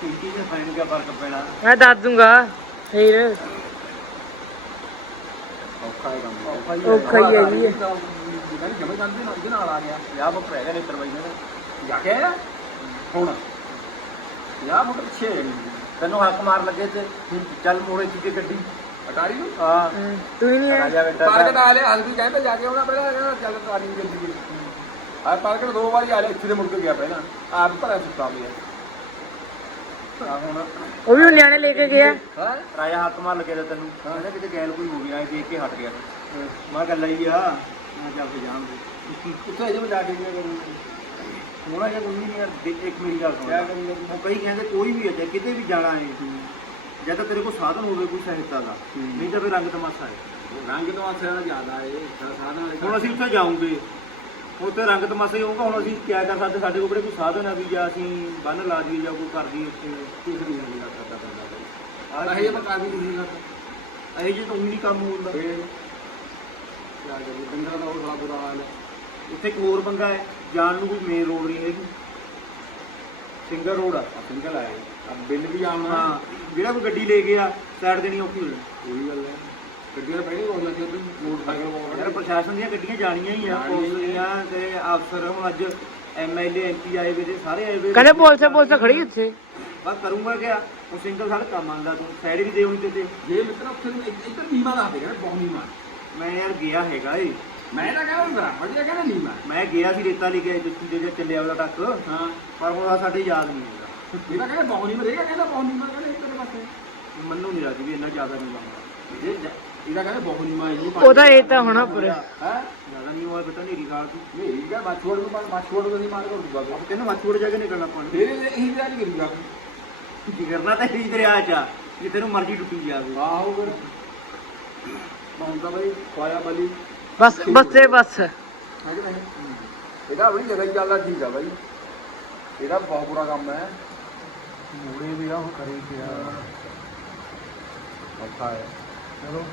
ਕਿੰਟੀ ਦੇ ਫਾਈਨ ਦਾ ਫ਼ਰਕ ਪੈਣਾ। ਮੈਂ ਦੱਸ ਦੂੰਗਾ ਫੇਰ। ਔਖਾ ਹੈ ਕੰਮ ਔਖਾ ਹੀ ਹੈ। ਜੀ। ਇਹ। ਜਿਵੇਂ ਜਮੇ ਜਾਂਦੇ ਨਾਲ ਦੇ ਨਾਲ ਆ ਗਿਆ। ਵਿਆਹ ਬੱਪ ਹੈਗਾ ਨੇ ਤਰਵਾਈ ਨੇ ਜਾ ਕੇ ਆਇਆ? ਹੁਣ। ਵਿਆਹ ਮੁੰਡ ਪਿੱਛੇ। ਹੈ ਨੀ। ਤੈਨੂੰ ਹੱਕ ਮਾਰ ਲੱਗੇ ਤੇ ਚੱਲ ਮੋੜੇ ਚੀਕੇ ਗੱਡੀ ਅਟਾਰੀ ਨੂੰ? ਹਾਂ। ਤੂੰ ਹੀ ਨਹੀਂ ਆ ਆ ਜਾ ਬੇਟਾ ਪਾਰਕ ਆ ਲਿਆ ਹਲਦੀ ਕਹਿੰਦਾ ਜਾ ਕੇ ਆਉਣਾ ਪਹਿਲਾਂ ਕਹਿੰਦਾ ਚੱਲ ਅਟਾਰੀ ਨੂੰ ਜਲਦੀ ਆ ਪਾਰਕ ਦੋ ਵਾਰੀ ਆ ਲਿਆ ਇੱਥੇ ਦੇ ਮੁੜ ਕੇ ਗਿਆ ਪਹਿਲਾਂ। ਆਪ ਭਰਿਆ ਸੁੱਤਾ ਹੁਣ ਉਹ ਵੀ ਹੁਣ ਨਿਆਣੇ ਲੈ ਕੇ ਗਿਆ। ਹਾਂ। ਰਾਜਾ ਹੱਕ ਮਾਰ ਲੱਗੇ ਤੇ ਤੈਨੂੰ। ਕਹਿੰਦਾ ਕਿਤੇ ਗੈਲ ਕੋਈ ਹੋ ਗਿਆ ਦੇਖ ਕੇ ਹਟ ਗਿਆ। ਮੈਂ ਗੱਲ ਲਈ ਆ। ਮੈਂ ਚੱਲ ਕੇ ਜਾਣਦੇ ਉੱਥੇ ਜੇ ਮੈਂ ਜਾ ਕੇ ਗਿਆ ਕਰੂੰ ਹੋਣਾ ਜਾਂ ਕੋਈ ਨਹੀਂ ਯਾਰ ਦੇਖ ਇੱਕ ਮੇਰੀ ਗੱਲ ਸੁਣ ਉਹ ਕਈ ਕਹਿੰਦੇ ਕੋਈ ਵੀ ਹੈ ਜੇ ਕਿਤੇ ਵੀ ਜਾਣਾ ਹੈ ਜਾਂ ਤਾਂ ਤੇਰੇ ਕੋਲ ਸਾਧਨ ਹੋਵੇ ਕੋਈ ਸਹਾਇਤਾ ਦਾ ਨਹੀਂ ਤਾਂ ਫਿਰ ਰੰਗ ਤਮਾਸ਼ਾ ਹੈ। ਰੰਗ ਤੋਂ ਆਸਰਾ ਜ਼ਿਆਦਾ ਏ ਸਾਧਨ ਵਾਲੇ ਹੁਣ ਅਸੀਂ ਉੱਥੇ ਜਾਉਂਗੇ ਉੱਥੇ ਰੰਗ ਤਮਾਸ਼ਾ ਹੀ ਹੋਊਗਾ ਹੁਣ ਅਸੀਂ ਕਿਆ ਕਰ ਸਕਦੇ ਸਾਡੇ ਕੋਲ ਕੋਈ ਸਾਧਨ ਆ ਵੀ ਜਾਂ ਅਸੀਂ ਬੰਨ ਲਾ ਦਈਏ ਜਾਂ ਕੋਈ ਕਰ ਦਈਏ ਉੱਥੇ ਕੁਝ ਨਹੀਂ ਹੈ ਲੱਗ ਸਕਦਾ ਬੰਦਾ ਆਹ ਇਹ ਵੀ ਨਹੀਂ ਲੱਗਦਾ ਇਹ ਜੇ ਤਾਂ ਉਹੀ ਨਹੀਂ ਕੰਮ ਹੁੰਦਾ ਕਿਆ ਕਰੀਏ ਡੰਗਰਾਂ ਦਾ ਉਹ ਬੁਰਾ ਹਾਲ ਹੈ। ਉੱਥੇ ਇੱਕ ਹੋਰ ਪੰਗਾ ਹੈ। ਜਾਣ ਨੂੰ ਕੋਈ ਮੇਨ ਰੋਡ ਨਹੀਂ ਹੈਗੀ। ਸਿੰਗਲ ਰੋਡ ਆ। ਸਿੰਗਲ ਆਏ ਆ। ਬਿੱਲ ਵੀ ਆਉਣਾ। ਹਾਂ ਜਿਹੜਾ ਕੋਈ ਗੱਡੀ ਲੈ ਗਿਆ ਸਾਈਡ ਦੇਣੀ ਔਖੀ ਹੋ ਜਾਣੀ। ਉਹੀ ਗੱਲ ਹੈ ਗੱਡੀਆਂ ਪਹਿਲੇ ਰੋਣ ਲੱਗੇ ਤੇ ਮੋਟਰਸਾਈਕਲ ਯਾਰ ਕੋਲ ਪ੍ਰਸ਼ਾਸਨ ਦੀਆਂ ਗੱਡੀਆਂ ਜਾਣੀਆਂ ਹੀ ਆ ਪੁਲਿਸ ਦੀਆਂ ਤੇ ਅਫਸਰ ਹੁਣ ਅੱਜ ਐਮਐਲਏ ਐਮਪੀ ਆਏ ਵੇ ਤੇ ਸਾਰੇ ਆਏ ਵੇ ਕਹਿੰਦੇ ਪੁਲਿਸ ਪੁਲਿਸ ਖੜੀ ਉੱਥੇ। ਬਸ ਕਰੂੰਗਾ ਕਿਆ? ਹੁਣ ਸਿੰਗਲ ਸੜਕ ਕੰਮ ਆਂਦਾ ਤੂੰ। ਸਾਈਡ ਵੀ ਦੇ ਹੋਣੀ ਤੇ ਤੇ। ਜੇ ਮਿੱਤਰ ਉੱਥੇ ਨੂੰ ਇੱਧਰ ਨੀਮਾ ਦੱਸਦੇ ਕਹਿੰਦੇ ਬਹੁਤ ਨੀਮਾ ਮੈਂ ਯਾਰ ਗਿਆ ਹੈਗਾ ਏ। ਮੈਂ ਤਾਂ ਕਹਿੰਦਾ ਹੁੰਦਾ ਵਧੀਆ ਕਹਿੰਦਾ ਨੀਮਾ ਮੈਂ। ਗਿਆ ਸੀ ਰੇਤਾ ਲੈ ਕੇ ਜੁੱਤੀ ਦੇ ਕੇ ਚੱਲਿਆ ਉਹਦਾ ਟੱਕ। ਹਾਂ। ਪਰ ਆਹ ਸਾਡੇ ਯਾਦ ਨਹੀਂ ਹੈਗਾ। ਇਹ ਤਾਂ ਕਹਿੰਦਾ ਬਹੁਤ ਨੀਮਾ ਰਹੇਗਾ ਕਹਿੰਦਾ ਬਹੁਤ ਨੀਮਾ ਕਹਿੰਦਾ ਇੱਕ ਦੇ ਪਾਸੇ। ਮੈਨੂੰ ਨਹੀਂ ਲੱਗਦੀ ਵੀ ਇੰਨਾ ਜ਼ਿਆਦਾ ਨਹੀਂ ਬਣਦਾ ਇਹ ਇਹਦਾ ਕਹਿੰਦਾ ਬਹੁਤ ਨੀਮਾ ਇਹ ਉਹਦਾ ਇਹ ਤਾਂ ਹੋਣਾ ਪੂਰਾ। ਹੈ? ਜ਼ਿਆਦਾ ਨਹੀਂ ਹੋਇਆ ਬੇਟਾ ਨੇਰੀ ਖਾਲ ਤੂੰ ਮੇਰੀ ਗੱਲ ਮਾਛੋੜ ਨੂੰ ਮਾਛੋੜ ਨੂੰ ਨਹੀਂ ਮਾਰ ਕਰ ਦੂਗਾ ਆਪ ਕਹਿੰਦਾ ਮਾਛੂੜ ਜਾ ਕੇ ਨਿਕਲਣਾ ਪਾਣੀ ਫਿਰ ਇਹ ਨਹੀਂ ਕਰੂਗਾ। ਕੀ ਕਰਨਾ ਤਾਂ ਇਹੀ ਦਰਿਆ ਚ ਆ ਜਿੱਥੇ ਨੂੰ ਮਰਜ਼ੀ ਟੁੱਟੀ ਜਾਵੇ। ਆਹੋ ਫਿਰ। ਤਾਂ ਬਈ ਖਵਾਇਆ ਬਲੀ। ਬਸ ਬਸ ਹੈ ਕਿ ਨਹੀਂ ਇਹਦਾ ਆਪਣੀ ਜਗ੍ਹਾ ਹੀ ਚੱਲਦਾ ਠੀਕ ਆ ਬਾਈ। ਇਹਦਾ ਬਹੁਤ ਬੁਰਾ ਕੰਮ ਹੈ। ਮੂੜੇ ਵੀ ਆ ਉਹ ਕਰੀ ਪਿਆ। ਔਖਾ ਹੈ। ਚਲੋ।